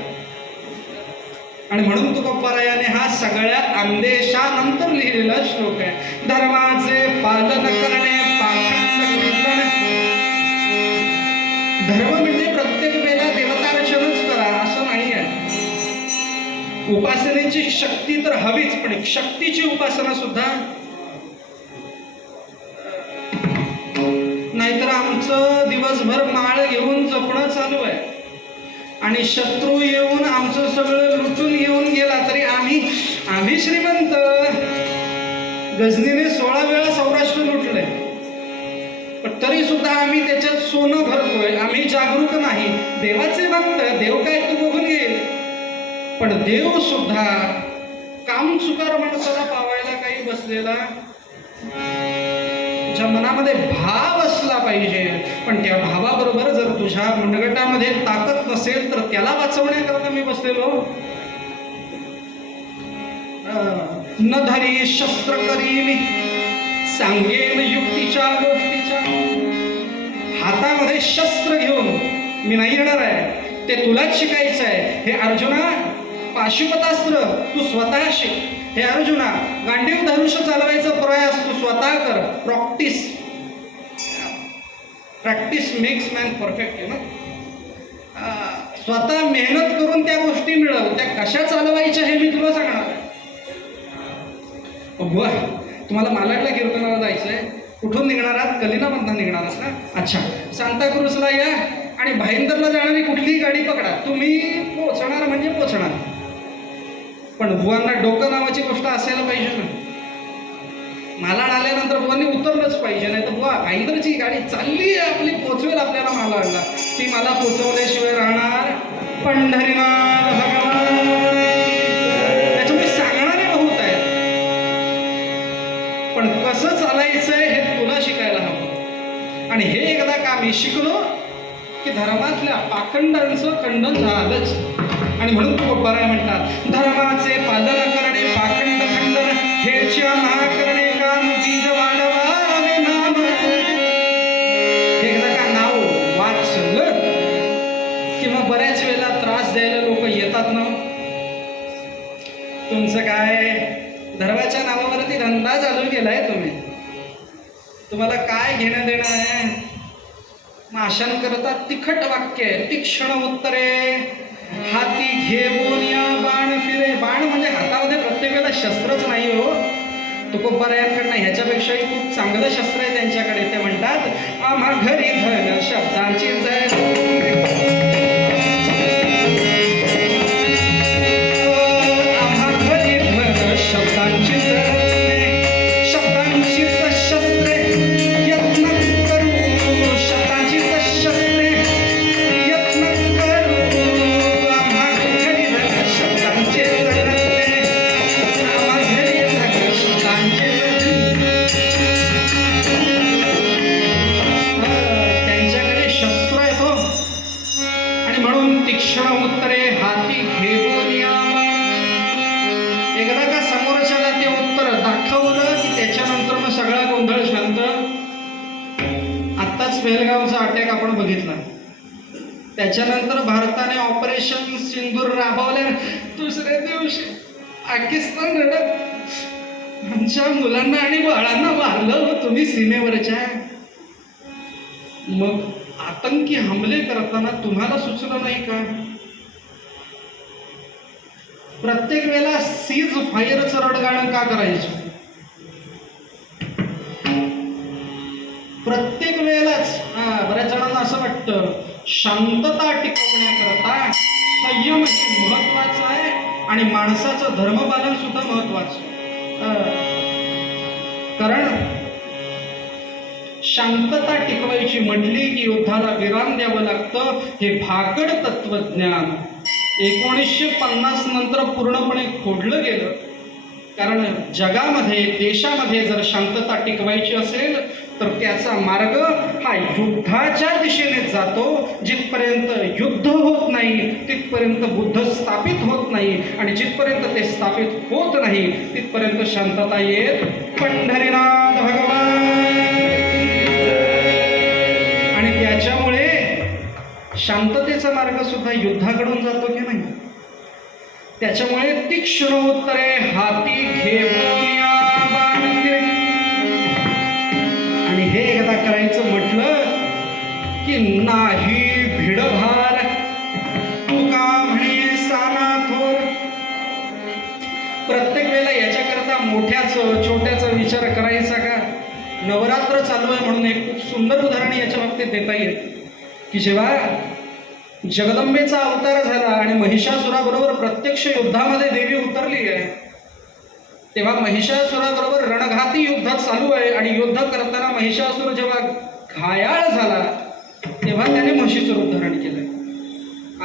आणि म्हणून तुकोबारायाने हा सगळ्या आदेशानंतर लिहिलेला श्लोक आहे. धर्माचे पालन करणे, पाखंड कीर्तन. धर्म म्हणजे प्रत्येक वेळेला देवतार्चनच करा असं नाही आहे. उपासनेची शक्ती तर हवीच, पण शक्तीची उपासना सुद्धा. नाहीतर आमचं दिवसभर माळ घेऊन जपणं चालू आहे आणि शत्रू येऊन आमचं सगळं लुटून येऊन गेला तरी आम्ही श्रीमंत. गजनीने 16 वेळा सौराष्ट्र लुटलंय, पण तरी सुद्धा आम्ही त्याच्यात सोनं भरतोय. आम्ही जागरूक नाही. देवाचे भक्त, देव काय तू बघून घेईल, पण देव सुद्धा कामचुकार माणसाला पावायला काही बसलेला. तुझ्या मनामध्ये भाव असला पाहिजे, पण त्या भावाबरोबर जर तुझ्या मनगटामध्ये ताकद नसेल तर त्याला वाचवण्याकरता मी बसलेलो. न धरी शस्त्र करी मी, सांगेन युक्तीच्या गोष्टीच्या. हातामध्ये शस्त्र घेऊन मी नाही येणार आहे, ते तुलाच शिकायचं आहे. हे अर्जुना पाशुपतास्त्र तू स्वतः शिक. हे अर्जुना गांडीव धनुष्य चालवायचा प्रयास तू स्वतः कर. प्रॅक्टिस मेक्स मॅन परफेक्ट आहे ना. स्वतः मेहनत करून त्या गोष्टी मिळव. त्या कशा चालवायच्या हे मी तुला सांगणार आहे. बुवा तुम्हाला मालाडला कीर्तनाला जायचं आहे. कुठून निघणार आहात? कलिनामधनं निघणार आहात ना. अच्छा, सांताक्रूजला या आणि भाईंदरला जाणारी कुठलीही गाडी पकडा. तुम्ही पोचणार म्हणजे पोचणार. पण बुवांना डोकं नावाची गोष्ट असायला पाहिजे ना. मालाड आल्यानंतर बुवांनी उतरलंच पाहिजे. नाही तर बुवा भाईंदरची गाडी चालली आहे आपली, पोचवेल आपल्याला मालाडला. ती मला पोचवल्याशिवाय राहणार पंढरीनाथ भगवान. त्याच्यामुळे सांगणारे बहुत आहेत, पण कसं चालायचंय हे तुला शिकायला हवं. आणि हे एकदा का मी शिकलो की धर्मातल्या पाखंडांचं खंडन झालंच. आणि म्हणून तू बराय म्हणतात, धर्माचे पालन करणे पाखंड खंडन, हेच महाकरणे काम बीज वाढवावे नाम. एकदा का नाव वाचलं की मग बऱ्याच वेळेला त्रास द्यायला लोक येतात ना. तुमचं काय धर्माच्या नावावरती धंदा चालू केलाय तुम्ही, तुम्हाला काय घेणं देणं आहे. माशांकरता तिखट वाक्य आहे, तीक्ष्ण उत्तरे हाती घेऊन या बाण फिरे. बाण म्हणजे हातामध्ये प्रत्येक वेळेला शस्त्रच नाही हो. तुकोबारायांकडनं ह्याच्यापेक्षाही खूप चांगलं शस्त्र आहे त्यांच्याकडे. ते म्हणतात, आम्हा घरी धन शब्दांची बेलगावचा अटॅक आपण बघितला. त्याच्यानंतर भारताने ऑपरेशन सिंदूर राबवल्या. दुसऱ्या दिवशी पाकिस्तान रडत आमच्या मुलांना आणि बाळांना मारलं तुम्ही सीमेवरच्या. मग आतंकी हमले करताना तुम्हाला सुचलं नाही का? प्रत्येक वेळेला सीज फायरचं रडगाणं का करायचं? प्रत्येक वेळेलाच बऱ्याच जणांना असं वाटतं शांतता टिकवण्याकरता संयम महत्वाचा आहे आणि माणसाचं धर्मपालन सुद्धा महत्वाचं. कारण शांतता टिकवायची म्हटली की युद्धाला विराम द्यावं लागतं. हे भाकड तत्वज्ञान 1950 नंतर पूर्णपणे खोडलं गेलं. कारण जगामध्ये देशामध्ये जर शांतता टिकवायची असेल तर त्याचा मार्ग हा युद्धाच्या दिशेने जातो. जिथपर्यंत युद्ध होत नाही तिथपर्यंत बुद्ध स्थापित होत नाही, आणि जिथपर्यंत ते स्थापित होत नाही तिथपर्यंत शांतता येत पंढरीनाथ भगवान. आणि त्याच्यामुळे शांततेचा मार्ग सुद्धा युद्धाकडून जातो की नाही. त्याच्यामुळे तीक्ष्ण उत्तरे हाती घेऊन बाण फिरे. आणि हे एकदा करायचं म्हटलं की नाही भिडभार. तुका म्हणे साना थोर. प्रत्येक वेळेला याच्याकरता मोठ्याचं छोट्याचा विचार करायचा का? नवरात्र चालू आहे म्हणून एक खूप सुंदर उदाहरण याच्या बाबतीत देता येईल की जेव्हा जगदंबेचा अवतार झाला आणि महिषासुराबरोबर प्रत्यक्ष युद्धामध्ये देवी उतरली आहे, तेव्हा महिषासुराबरोबर रणघाती युद्ध चालू आहे. आणि युद्ध करताना महिषासुर जेव्हा घायाळ झाला तेव्हा त्याने म्हशीचं रूप धारण केलंय.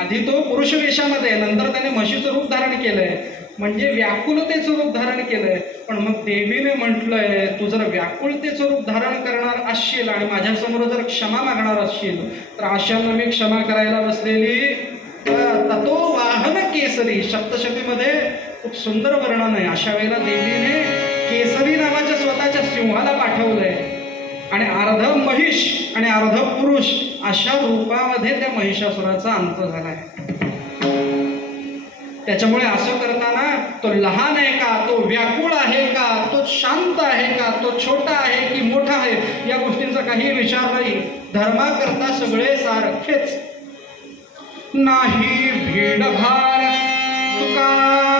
आधी तो पुरुष वेशामध्ये, नंतर त्याने म्हशीचं रूप धारण केलंय, म्हणजे व्याकुलतेचं रूप धारण केलंय. पण मग देवीने म्हटलंय, तू जर व्याकुलतेचं रूप धारण करणार असशील आणि माझ्यासमोर जर क्षमा मागणार असशील तर अशांना मी क्षमा करायला बसलेली. ततो वाहन केसरी सप्तशतीमध्ये खूप सुंदर वर्णन आहे. अशा वेळेला देवीने केसरी नावाच्या स्वतःच्या सिंहाला पाठवलंय आणि अर्ध महिष आणि अर्ध पुरुष अशा रूपामध्ये त्या महिषासुराचा अंत झाला आहे. त्याच्यामुळे असं करताना तो लहान आहे का, तो व्याकुळ आहे का, तो शांत आहे का, तो छोटा आहे की मोठा आहे, या गोष्टींचा काही विचार नाही. धर्माकरता सगळे सारखेच. नाही भीडभार तुका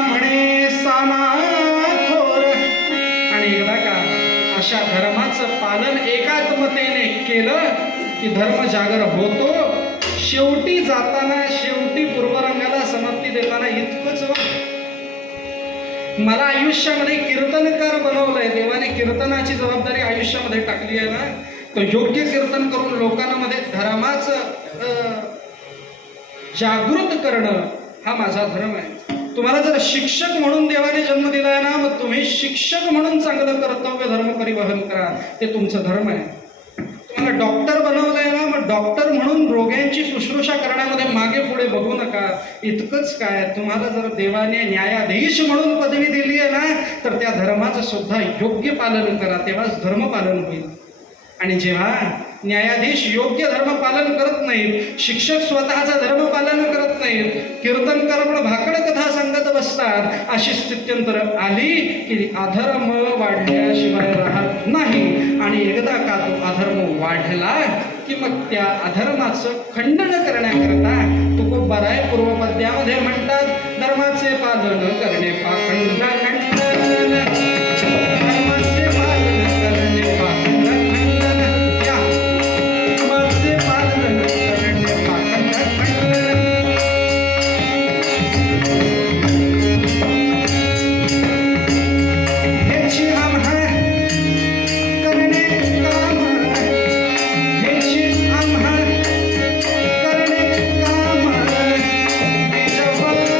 म्हणे साना थोर. आणि एकदा का अशा धर्माचं पालन एकात्मतेने केलं की धर्म जागर होतो. शेवटी जाताना, शेवटी पूर्वरंगाला समाप्ती देताना इतकंच, मला आयुष्यामध्ये कीर्तनकार बनवलंय देवाने. कीर्तनाची जबाबदारी आयुष्यामध्ये टाकली आहे ना, तर योग्य कीर्तन करून लोकांमध्ये धर्माचं जागृत करणं हा माझा धर्म आहे. तुम्हाला जर शिक्षक म्हणून देवाने जन्म दिलाय ना, मग तुम्ही शिक्षक म्हणून चांगलं कर्तव्य धर्म परिवहन करा, ते तुमचं धर्म आहे. तुम्हाला डॉक्टर बनवलंय ना, मग डॉक्टर म्हणून रोग्यांची शुश्रूषा करण्यामध्ये मागे पुढे बघू नका. इतकंच काय, तुम्हाला जर देवाने न्यायाधीश म्हणून पदवी दिली आहे ना, तर त्या धर्माचं सुद्धा योग्य पालन करा, तेव्हाच धर्म पालन होईल. आणि जेव्हा न्यायाधीश योग्य धर्म पालन करत नाहीत, शिक्षक स्वतःचा धर्म पालन करत नाहीत, कीर्तनकार पण भाकड कथा सांगत बसतात, अशी स्थित्यंतर आली की अधर्म वाढल्याशिवाय राहत नाही. आणि एकदा का तो अधर्म वाढला की मग त्या अधर्माचं खंडन करण्याकरता तुकोबाराय पूर्वपद्यामध्ये म्हणतात, धर्माचे पालन करणे पाखंड खंडन, धर्माचे पालन करणे पाखंड खंडन, धर्माचे पालन करणे पाखंड खंडन. हेची आम्हा करणे काम, हेची आम्हा करणे काम, बीजवध.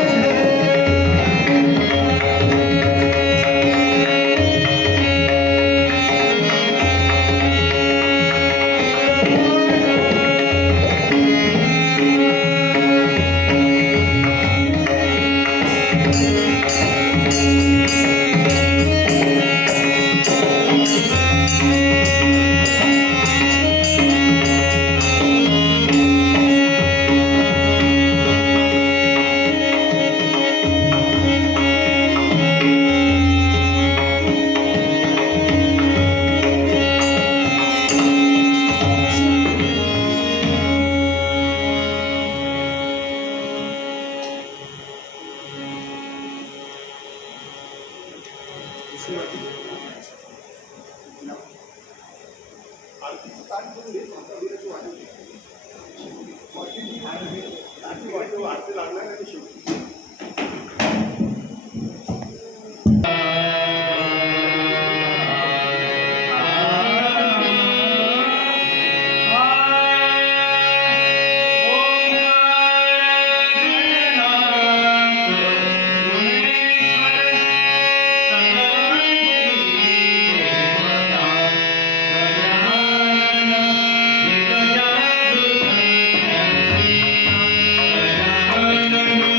Thank you.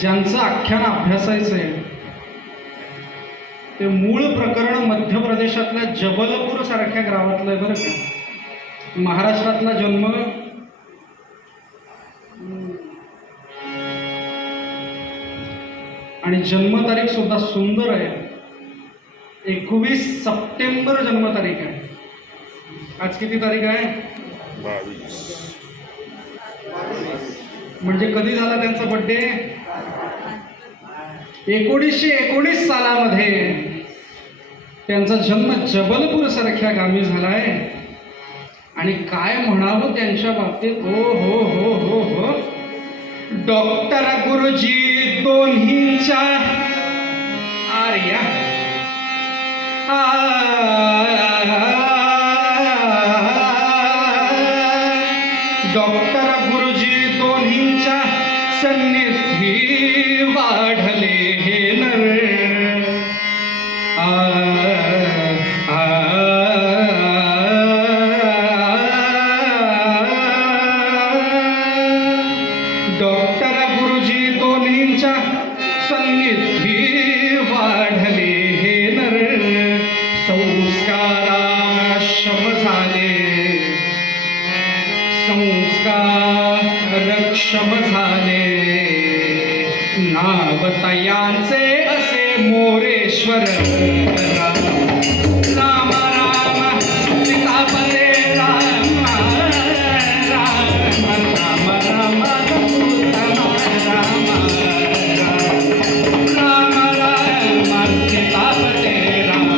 ज्यांचं आख्यान अभ्यासायचं आहे ते मूळ प्रकरण मध्य प्रदेशातल्या जबलपूर सारख्या गावातलं आहे बरं का. महाराष्ट्रातला जन्म आणि जन्मतारीख सुद्धा सुंदर आहे. 21 सप्टेंबर जन्मतारीख आहे. आज किती तारीख आहे? 22. म्हणजे कधी झाला त्यांचा बर्थडे? 1919 सालामध्ये त्यांचा जन्म जबलपूर सारख्या गावी झालाय. आणि काय म्हणावं त्यांच्या बाबतीत, हो हो हो हो हो. डॉक्टर गुरुजी दोन्हींच्या आर्या डॉक्टर गुरुजी दोन्हींच्या सन्निधी वाढले हे नर. डॉक्टर गुरुजी दोन्हींच्या सन्निधी वाढले हे नर. संस्काराक्षम झाले, संस्कारक्षम झाले. नाव तयांचे असे मोरेश्वर. राम राम सीतापते राम राम राम राम राम राम राम सीतापते राम.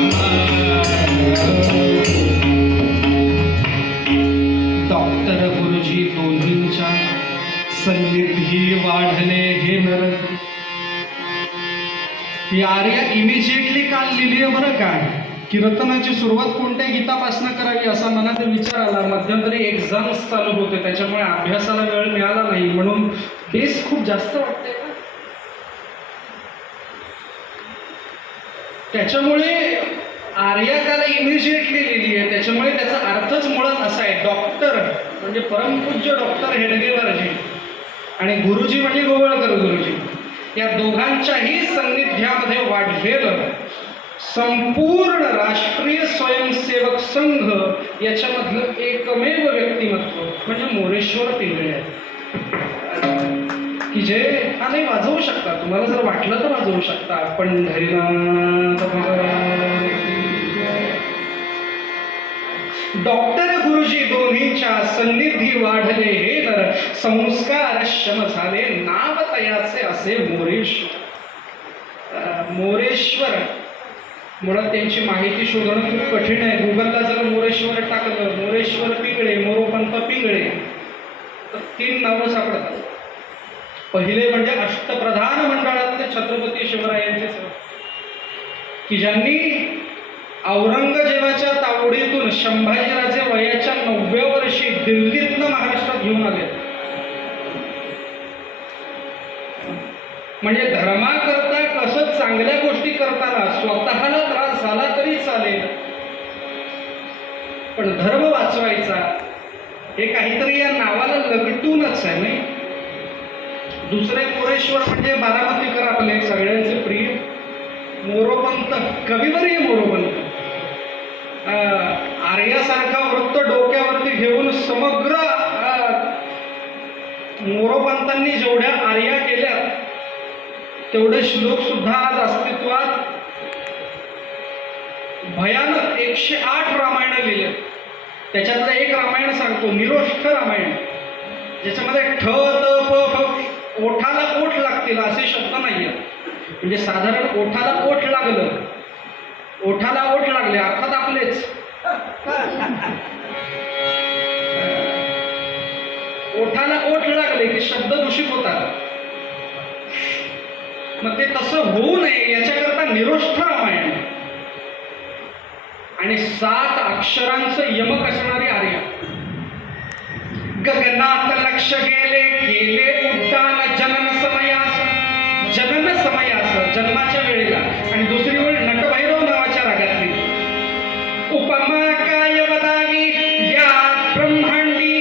डॉक्टर गुरुजी दोन्हींच्या सन्निधी वाढले हे नर. ही आर्या इमिजिएटली काल लिहिली आहे बरं का. कीर्तनाची सुरुवात कोणत्या गीतापासून करावी असा मनात विचार आला. मध्यंतरी एक्झाम्स चालू होते त्याच्यामुळे अभ्यासाला वेळ मिळाला नाही, म्हणून बेस खूप जास्त वाटते का त्याच्यामुळे आर्याकाला इमिजिएटली लिहिली आहे. त्याच्यामुळे त्याचा अर्थच मुळात असा आहे, डॉक्टर म्हणजे परमपूज्य डॉक्टर हेडगेवारजी आणि गुरुजी म्हणजे गोवळकर गुरुजी या दोघांच्याही सान्निध्यामध्ये वाढलेलं संपूर्ण राष्ट्रीय स्वयंसेवक संघ याच्यामधलं एकमेव व्यक्तिमत्व म्हणजे मोरेश्वर पिंगळे आहे, की जे हा नाही वाजवू शकता. तुम्हाला जर वाटलं तर वाजवू शकता. पंढरीनाथ डॉक्टर गुरुजी दोन्हींच्या सन्निधी वाढले हे नर. संस्कारक्षम झाले नाव तयाचे असे मोरेश्वर. मोरेश्वर मुळात त्यांची माहिती शोधणं खूप कठीण आहे. गुगलला जर मोरेश्वर टाकलं, मोरेश्वर पिंगळे, मोरोपंत पिंगळे, तर 3 नावं सापडतात. पहिले म्हणजे अष्टप्रधान मंडळातले छत्रपती शिवरायांचे सर, की ज्यांनी औरंगजेबाच्या तावडीतून संभाजीराजे वयाच्या 9व्या वर्षी दिल्लीतनं महाराष्ट्रात घेऊन आले. म्हणजे धर्माकरता कसं चांगल्या गोष्टी करताना स्वतःला त्रास झाला तरी चालेल, पण धर्म वाचवायचा हे काहीतरी या नावाला लगटूनच आहे नाही. दुसरे मोरेश्वर म्हणजे बारामतीकर आपले सगळ्यांचे प्रिय मोरोपंत, कविवर्य मोरोपंत. आर्यासारखा वृत्त डोक्यावरती घेऊन समग्र मोरोपंतांनी जेवढ्या आर्या केल्या तेवढे श्लोक सुद्धा आज अस्तित्वात. भयानक 108 रामायण लिहिले. त्याच्यातलं एक रामायण सांगतो, निरोष्ठ रामायण, ज्याच्यामध्ये ठ त प फ ओठाला ओठ लागतील असे शब्द नाही आहेत. म्हणजे साधारण ओठाला ओठ लागलं, ओठाला ओठ लागले अर्थात आपलेच. ओठाला ओठ लागले की शब्द दूषित होतात. मग ते तसं होऊ नये याच्याकरता निरोष्ठ रामायण आणि 7 अक्षरांचं यमक असणारी आर्या. गगनात लक्ष गेले गेले उड्डाण जनन समयास, जनन समयास जन्माच्या वेळेला. आणि दुसरी वेळ नटभैरव नावाच्या रागातली. उपमा काय वदावी या ब्रह्मांडी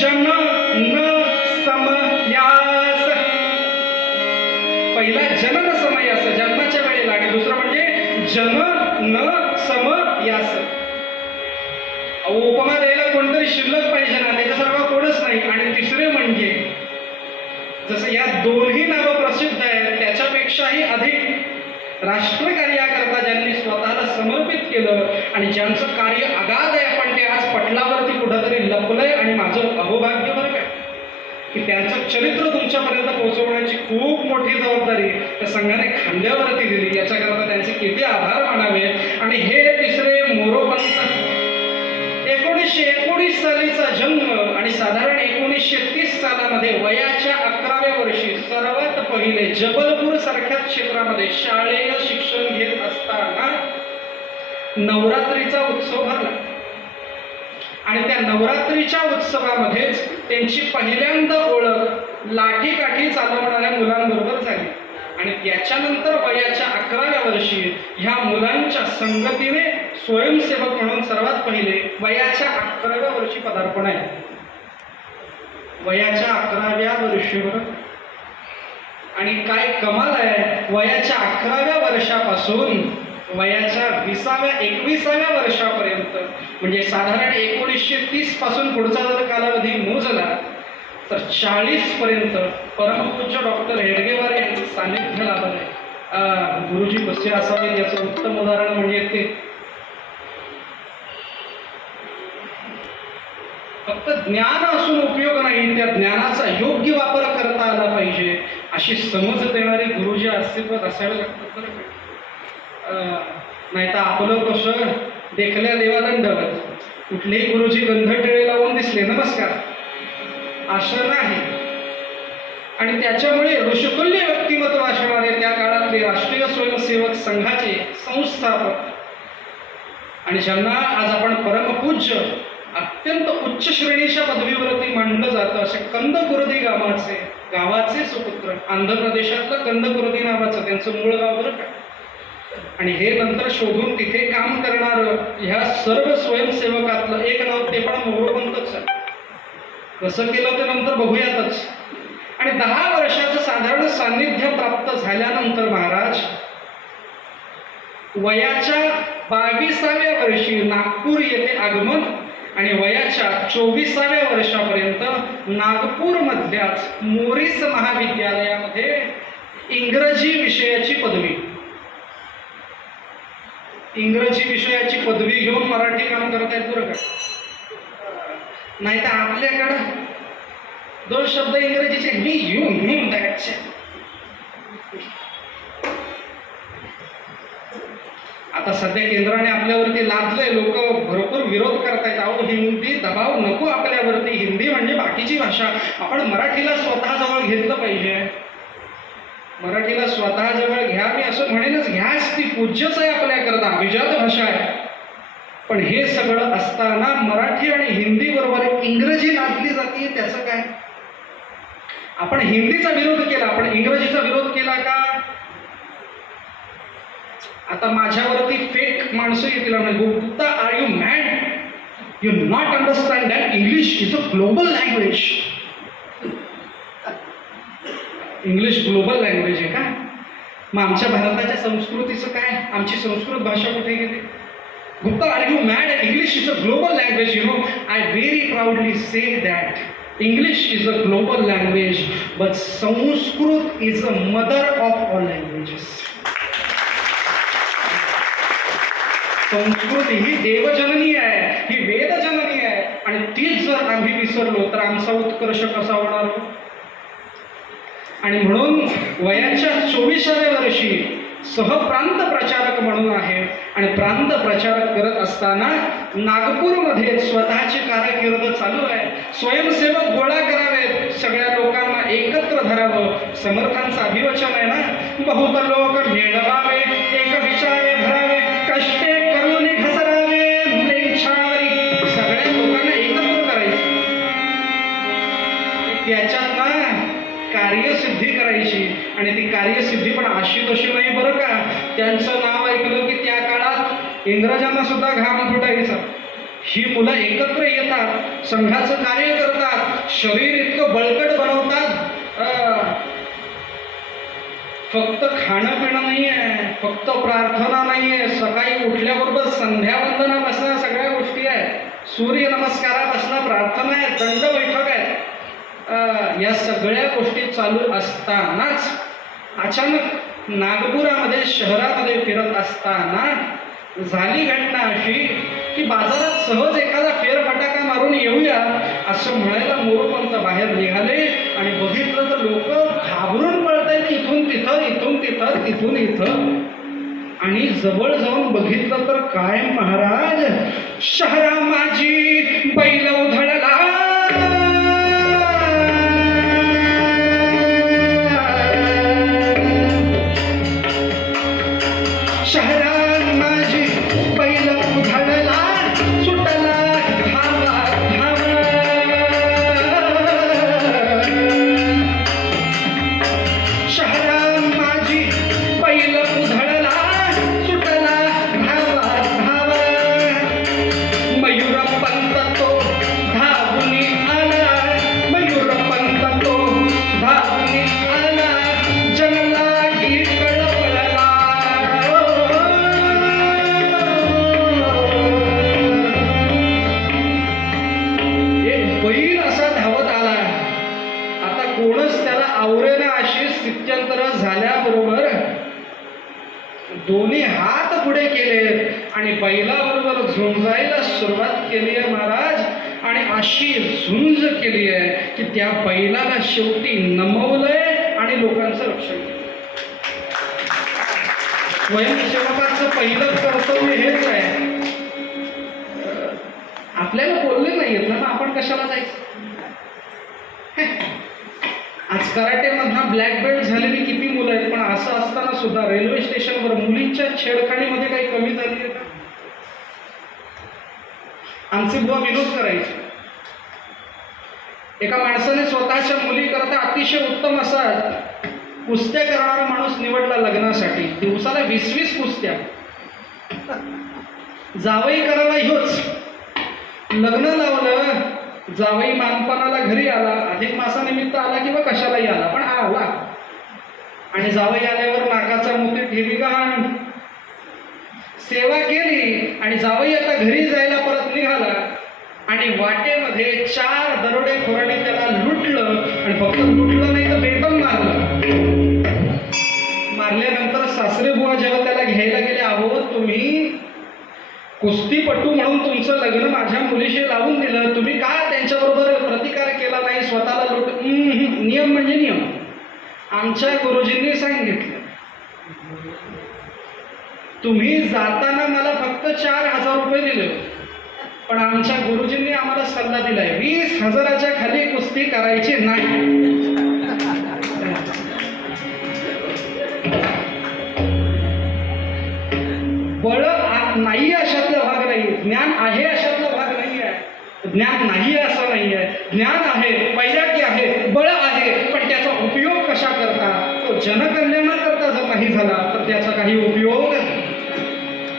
जन न समयास. पहिला जनन समय असं जन्माच्या वेळेला, आणि दुसरं म्हणजे जन न सम यास. उपमा द्यायला कोणतरी शिल्लक पाहिजे ना, त्याच्यासारखा कोणच नाही. आणि तिसरे म्हणजे जसं या दोन्ही नावं प्रसिद्ध आहेत त्याच्यापेक्षाही अधिक राष्ट्रकार्याकरता ज्यांनी स्वतःला समर्पित केलं आणि ज्यांचं कार्य अगाध आहे, पण ते आज पटलावरती कुठंतरी लपलंय, आणि माझं अहोभाग्य बरं काय की त्यांचं चरित्र तुमच्यापर्यंत पोहोचवण्याची खूप मोठी जबाबदारी त्या संघाने खांद्यावरती दिली. याच्याकरता त्यांचे किती आभार मानावे. आणि हे तिसरे मोरोपंत 1919 सालीचा जन्म, आणि साधारण 1930 सालामध्ये वयाच्या 11व्या वर्षी सर्वात पहिले जबलपूर सारख्या क्षेत्रामध्ये शालेय शिक्षण घेत असताना नवरात्रीचा उत्सव भरला. आणि त्या नवरात्रीच्या उत्सवामध्येच त्यांची पहिल्यांदा ओळख लाठीकाठी चालवणाऱ्या मुलांबरोबर झाली. आणि त्याच्यानंतर वयाच्या 11व्या वर्षी ह्या मुलांच्या संगतीने स्वयंसेवक म्हणून सर्वात पहिले वयाच्या 11व्या वर्षी पदार्पण आहे. वयाच्या 11व्या वर्षीवर. आणि काय कमाल आहे, वयाच्या 11व्या वर्षापासून वयाच्या 21व्या वर्षापर्यंत, म्हणजे साधारण 1930 पासून पुढचा जर कालावधी मोजला तर 40 पर्यंत परमपूज्य डॉक्टर हेडगेवार यांचं सानिध्य लाभलं आहे. गुरुजी कसे असावे याचं उत्तम उदाहरण म्हणजे ते फक्त ज्ञान असून उपयोग नाही, त्या ज्ञानाचा योग्य वापर करता आला पाहिजे अशी समज देणारे गुरुजी अस्तित्वात असावे लागतात बरं का. नाही तर आपलं कसं देखल्या देवादंडवत कुठलेही गुरुजी गंधटिळे लावून दिसले नमस्कार असं नाही. आणि त्याच्यामुळे ऋषितुल्य व्यक्तिमत्व असणारे त्या काळातले राष्ट्रीय स्वयंसेवक संघाचे संस्थापक, आणि ज्यांना आज आपण परमपूज्य अत्यंत उच्च श्रेणीच्या पदवीवरती मांडलं जातं असे कंदकुर्दी गावाचे सुपुत्र, आंध्र प्रदेशातलं कंदकुर्दी नावाचं त्यांचं मूळ गाव बरं का. आणि हे नंतर शोधून तिथे काम करणारं ह्या सर्व स्वयंसेवकातलं एक नाव ते पण मोरोपंतच आहे. कसं केलं ते नंतर बघूयातच. आणि 10 वर्षाचं साधारण सान्निध्य प्राप्त झाल्यानंतर महाराज वयाच्या 22व्या वर्षी नागपूर येथे आगमन, आणि वयाच्या 24व्या वर्षापर्यंत नागपूरमधल्याच मोरिस महाविद्यालयामध्ये इंग्रजी विषयाची पदवी घेऊन मराठी काम करत आहेत बरं का. नाही तर आपल्याकडं 2 शब्द इंग्रजीचे मी येऊन द्यायचे. आता सध्या केंद्राने आपल्यावरती लादलंय, लोक भरपूर विरोध करतायत. अहो हिंदी दबाव नको आपल्यावरती, हिंदी म्हणजे बाकीची भाषा. आपण मराठीला स्वतःजवळ घेतलं पाहिजे. मराठीला स्वतःजवळ घ्या, मी असं म्हणेनच, घ्याच, ती पूज्यच आहे आपल्याकरता, अभिजात भाषा आहे. पण हे सगळं असताना मराठी आणि हिंदी बरोबर इंग्रजी लादली जाते, त्याचं काय? आपण हिंदीचा विरोध केला, आपण इंग्रजीचा विरोध केला का? आता माझ्यावरती फेक माणसं येतील, Gupta are you mad, you not understand that English is a global language. English global language आहे का? मग आमच्या भारताच्या संस्कृतीचं काय? आमची संस्कृत भाषा कुठे गेली? Gupta are you mad, English is a global language. You know, I very proudly say that English is a global language, but Sanskrit is a mother of all languages. Sanskrit ही देवजननी आहे, ही वेदजननी आहे, आणि तीच जर आम्ही विसरलो तर आमचा उत्कर्ष कसा होणार? आणि म्हणून वयाच्या 24व्या वर्षी सहप्रांत प्रचारक म्हणून आहे, आणि प्रांत प्रचारक करत असताना नागपूरमध्ये स्वतःची कारकीर्द चालू आहे. स्वयंसेवक गोळा करावेत, सगळ्या लोकांना एकत्र धरावं. समर्थांचं अभिवचन आहे ना, बहुत लोक मेळवावे, एक विचारे भरावे, कष्टे करून घसरावे लेंछावरी. सगळ्या लोकांना एकत्र करायचं, त्याच्यात ना कार्यसिद्धी करायची. आणि ती कार्यसिद्धी पण अशी तशी नाही बरं का. त्यांचं नाव ऐकलं की त्या काळात इंग्रजांना सुद्धा घाम फुटायचा. ही मुलं एकत्र येतात, संघाचं कार्य करतात, शरीर इतकं बळकट बनवतात, फक्त खाणं पिणं नाही आहे, फक्त प्रार्थना नाही आहे, सकाळी उठल्याबरोबर संध्यावंदनापासून सगळ्या गोष्टी आहेत, सूर्यनमस्कारापासून प्रार्थना आहे, दंड बैठक आहे. या सगळ्या गोष्टी चालू असतानाच अचानक नागपुरामध्ये शहरामध्ये फिरत असताना झाली घटना अशी की बाजारात सहज एखादा फेरफटाका मारून येऊया असं म्हणायला मोरोपंत बाहेर निघाले आणि बघितलं तर लोक घाबरून पळतायत इथून तिथं, इथून तिथं, तिथून इथं. आणि जवळ जाऊन बघितलं तर काय महाराज, शहरा माझी बैल उधळला, शहरात माझी बैल उधळला, सुटला धावा धावा, शहरात माझी बैल उधळला, सुटला धावा धावा, मयूरपंत तो धावून आला, मयूरपंत तो धावून आला, जनलाही कळवळला. एक बैल असा धावत आला. आता कोणच त्याला आवरेना अशी स्थित्यंतर झाल्याबरोबर दोन्ही हात पुढे केले आणि बैलाबरोबर झुंजायला सुरुवात केली आहे महाराज. आणि अशी झुंज केली आहे की त्या बैलाला शेवटी नमवलंय आणि लोकांचं रक्षण केलं. स्वयंसेवकाचं पहिलं कर्तव्य हेच आहे. आपल्याला बोलले नाही येत ना, आपण कशाला जायचं. आज कराटेमधनं ब्लॅक बेल्ट झालेली किती मुलं आहेत, पण असं असताना सुद्धा रेल्वे स्टेशनवर मुलींच्या छेडखाणीमध्ये काही कमी झाली आहे का. आमचे बुवा विनोद करायचे. एका माणसाने स्वतःच्या मुलीकरता अतिशय उत्तम असा कुस्त्या करणारा माणूस निवडला लग्नासाठी. दिवसाला 20-20 कुस्त्या. जावई करायला ह्योच. लग्न लावलं, जावई मानपानाला घरी आला, अधिक मासानिमित्त आला किंवा कशालाही आला, पण आला. आणि जावई आल्यावर नाकाचा मोती ठेवी गहाण, सेवा केली आणि जावई आता घरी जायला परत निघाला आणि वाटेमध्ये 4 दरोडेखोरांनी त्याला लुटलं. आणि फक्त लुटलं नाही तर बेदम मारलं. मारल्यानंतर सासरे बुवा जेव्हा त्याला घ्यायला गेले, अहो तुम्ही कुस्तीपटू म्हणून तुमचं लग्न माझ्या मुलीशी लावून दिलं, तुम्ही का त्यांच्याबरोबर प्रतिकार केला नाही, स्वतःला लुट. नियम म्हणजे नियम. आमच्या गुरुजींनी सांगितलं, तुम्ही जाताना मला फक्त 4,000 रुपये दिले, पण आमच्या गुरुजींनी आम्हाला सल्ला दिलाय 20,000च्या खाली कुस्ती करायची नाही. बळ नाही अशातला भाग नाही, ज्ञान आहे अशातला भाग नाही आहे. ज्ञान नाही असं नाही आहे, ज्ञान आहे, वैराग्य आहे, बळ आहे, पण त्याचा उपयोग कशा करता, तो जनकल्याणाकरता जर नाही झाला तर त्याचा काही उपयोग.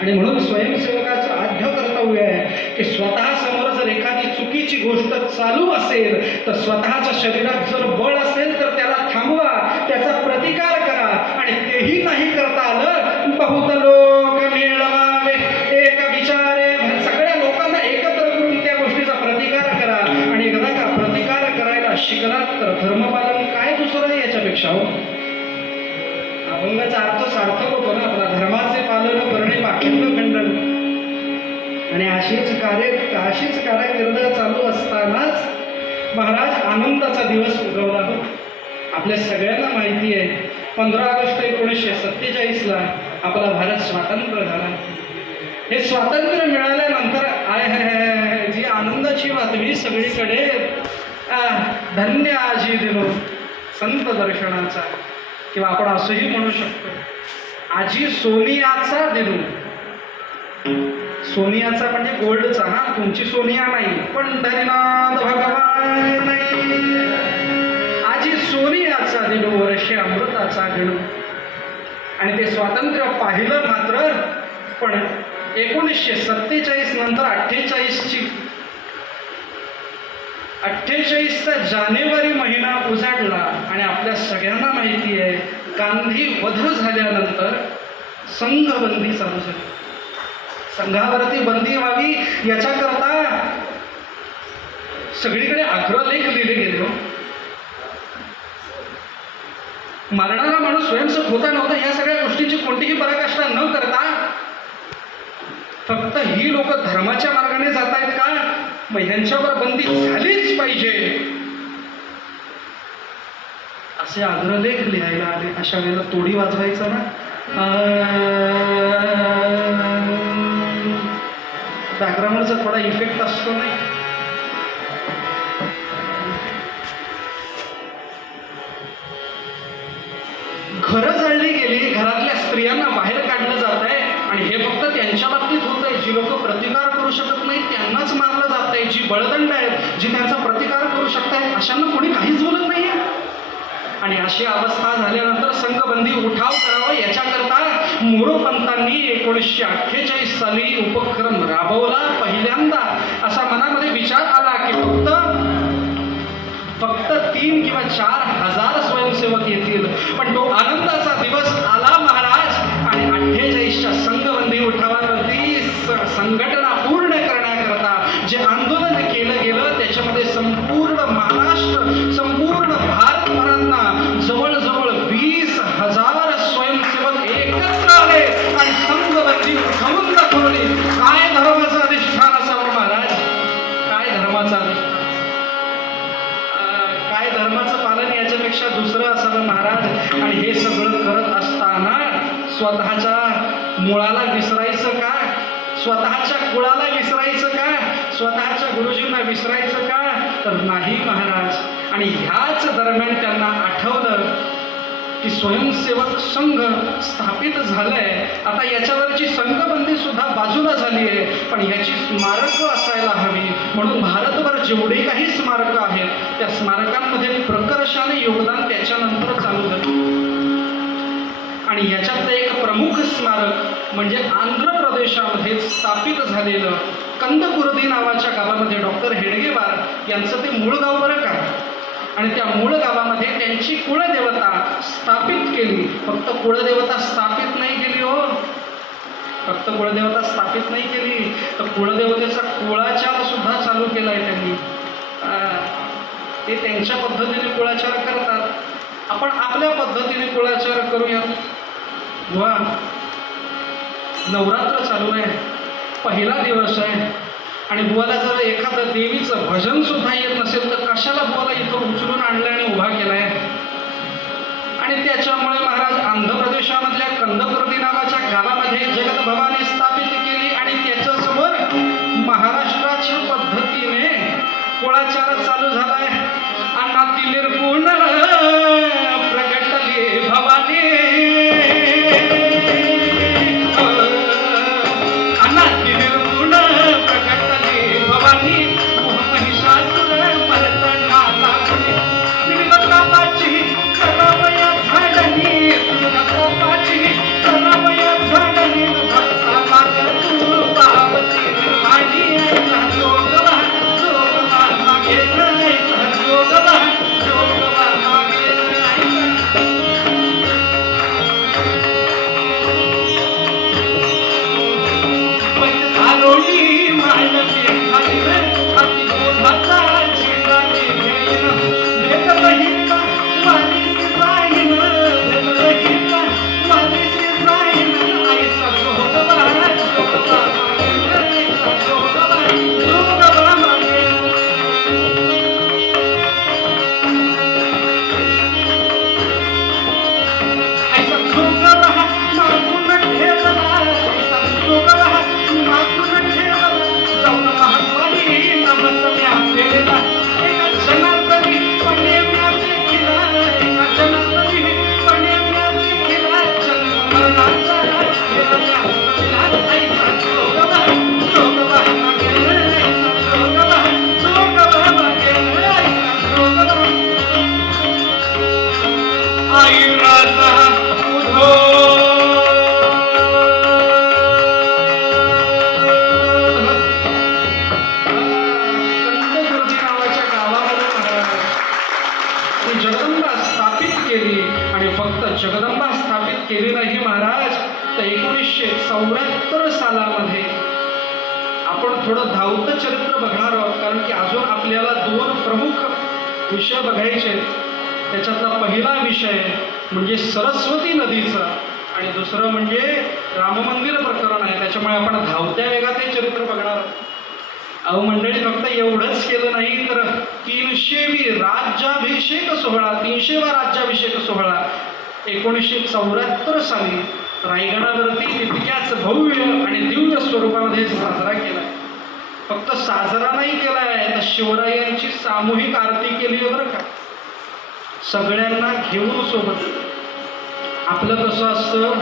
आणि म्हणून स्वयंसेवकाचं आद्य कर्तव्य आहे की स्वतः समोर जर एखादी चुकीची गोष्ट चालू असेल तर स्वतःच्या शरीरात जर बळ असेल तर त्याला थांबवा, त्याचा प्रतिकार करा. आणि तेही नाही करता आलं, बहुत लोक मिळवावे एक विचारे, सगळ्या लोकांना एकत्र करून त्या गोष्टीचा प्रतिकार करा. आणि एकदा का प्रतिकार करायला शिकलात तर धर्मपालन काय दुसरं याच्यापेक्षा हो. अभंगाचा अर्थ सार्थक होतो ना आपला, धर्माचे पालन करणे पाखंड खंडन. आणि अशीच कारकीर्द चालू असतानाच महाराज आनंदाचा दिवस उगवला हो. आपल्या सगळ्यांना माहिती आहे 15 ऑगस्ट 1947ला आपला भारत स्वातंत्र्य झाला. हे स्वातंत्र्य मिळाल्यानंतर जी आनंदाची बातमी सगळीकडे, धन्य आजी दिनो संत दर्शनाचा, किंवा आपण असंही म्हणू शकतो आजी सोनियाचा दिनो. सोनियाचा म्हणजे गोल्डचा, हा तुमची सोनिया नाही, पंढरीनाथ भगवान नाही. आजी सोनियाचा दिनो, वर्षे अमृताचा दिनो. आणि ते स्वातंत्र्य पाहिलं मात्र, पण 1947 नंतर 48चा जानेवारी महिना उजाडला. आणि आपल्या सगळ्यांना माहिती आहे गांधी वध झाल्यानंतर संघबंदी चालू झाली. संघावरती बंदी व्हावी याच्याकरता सगळीकडे अग्रलेख लिहिले गेले. हो, मारणारा माणूस स्वयंसेवक होता नव्हता या सगळ्या गोष्टींची कोणतीही पराकाष्ठा न करता फक्त ही लोक धर्माच्या मार्गाने जात आहेत का, मग ह्यांच्यावर बंदी झालीच पाहिजे असे अग्रलेख लिहायला आले. अशा वेळेला तोडी वाजवायचा ना, बॅकग्राऊंडचा थोडा इफेक्ट असतो नाही. घरं जाळली गेली, घरातल्या स्त्रियांना बाहेर काढलं जात आहे आणि हे फक्त त्यांच्या बाबतीत होत आहे. जी लोक प्रतिकार करू शकत नाही त्यांनाच मारलं जात आहे. जी बळदंड आहेत, जी त्यांचा प्रतिकार करू शकतायत अशांना कोणी काहीच बोलत नाहीये. आणि अशी अवस्था झाल्यानंतर संघबंदी उठाव करावा याच्याकरता मोरोपंतांनी 1948 साली उपक्रम राबवला. पहिल्यांदा असा मनामध्ये विचार आला की फक्त 3 किंवा 4 हजार स्वयंसेवक येतील. पण तो आनंदाचा दिवस आला महाराज. आणि 48च्या संघबंदी उठावावरती संघटना पूर्ण करण्याकरता जे आंदोलन केलं गेलं त्याच्यामध्ये संपूर्ण महाराष्ट्र, संपूर्ण भारतभरांना जवळजवळ 20,000 स्वयंसेवक एकत्र आले आणि संघबंदी उठवून दाखवली. काय धर्माचं अधिष्ठान असावं महाराज, काय धर्माचं अधिष्ठान, काय धर्माचं पालन याच्यापेक्षा दुसरं असावं महाराज. आणि हे सगळं करत असताना स्वतःच्या मुळाला विसरायचं का, स्वतःच्या कुळाला विसरायचं का, स्वतःच्या गुरुजींना विसरायचं का, तर नाही महाराज. आणि ह्याच दरम्यान त्यांना आठवलं की स्वयंसेवक संघ स्थापित झालंय. आता याच्यावरची संघबंदी सुद्धा बाजूला झाली आहे, पण याची स्मारकं असायला हवी. म्हणून भारतभर जेवढे काही स्मारकं आहेत त्या स्मारकांमध्ये प्रकर्षाने योगदान त्याच्यानंतर चालू झालं. आणि याच्यातलं एक प्रमुख स्मारक म्हणजे आंध्र प्रदेशामध्ये स्थापित झालेलं कंदकुर्दी नावाच्या गावामध्ये डॉक्टर हेडगेवार यांचं ते मूळ गाव बरं का. आणि त्या मूळ गावामध्ये त्यांची कुळदेवता स्थापित केली. फक्त कुळदेवता स्थापित नाही केली हो, फक्त कुळदेवता स्थापित नाही केली तर कुळदेवतेचा कुळाचार सुद्धा चालू केलाय त्यांनी. ते त्यांच्या पद्धतीने कुळाचार करतात, आपण आपल्या पद्धतीने कुळाचार करूया. वा, नवरात्र चालू आहे, पहिला दिवस आहे आणि बुवाला जर एखादं देवीचं भजन सुद्धा येत नसेल तर कशाला बुवाला इथं उचलून आणलंय आणि उभा केलाय. आणि त्याच्यामुळे महाराज आंध्र प्रदेशामधल्या कंदकुर्दी नावाच्या गावामध्ये जगत भवानी स्थापित केली आणि त्याच्यासमोर महाराष्ट्राच्या पद्धतीने कुळाचार चालू झालाय. अण्णाती निर्गुण प्रगटली भवानी, अण्णाती निर्गुण प्रगटली भवानी, महिषासुर मर्दना लागली, विविधतापाची करावया झाडली, विविधतापाची करावया झाडली, भक्ता माग तू पावती निर्वाणी, योगवा योगवा मागे योगवा योगवा मागे केली नाही महाराज तर 1974 सालामध्ये आपण थोडं धावतं चरित्र बघणार आहोत, कारण की अजून आपल्याला 2 प्रमुख विषय बघायचे आहेत. त्याच्यातला पहिला विषय म्हणजे सरस्वती नदीचा आणि दुसरं म्हणजे राममंदिर प्रकरण आहे. त्याच्यामुळे आपण धावत्या वेगात हे चरित्र बघणार आहोत. अहो मंडळी, फक्त एवढंच केलं नाही तर 300वी राज्याभिषेक सोहळा, 300वा राज्याभिषेक सोहळा 1974 साली रायगडावरती तितक्याच भव्य आणि दिव्य स्वरूपामध्ये साजरा केला. फक्त साजरा नाही केलाय तर शिवरायांची सामूहिक आरती केली बरं का, सगळ्यांना घेऊन सोबत. आपलं कसं असतं,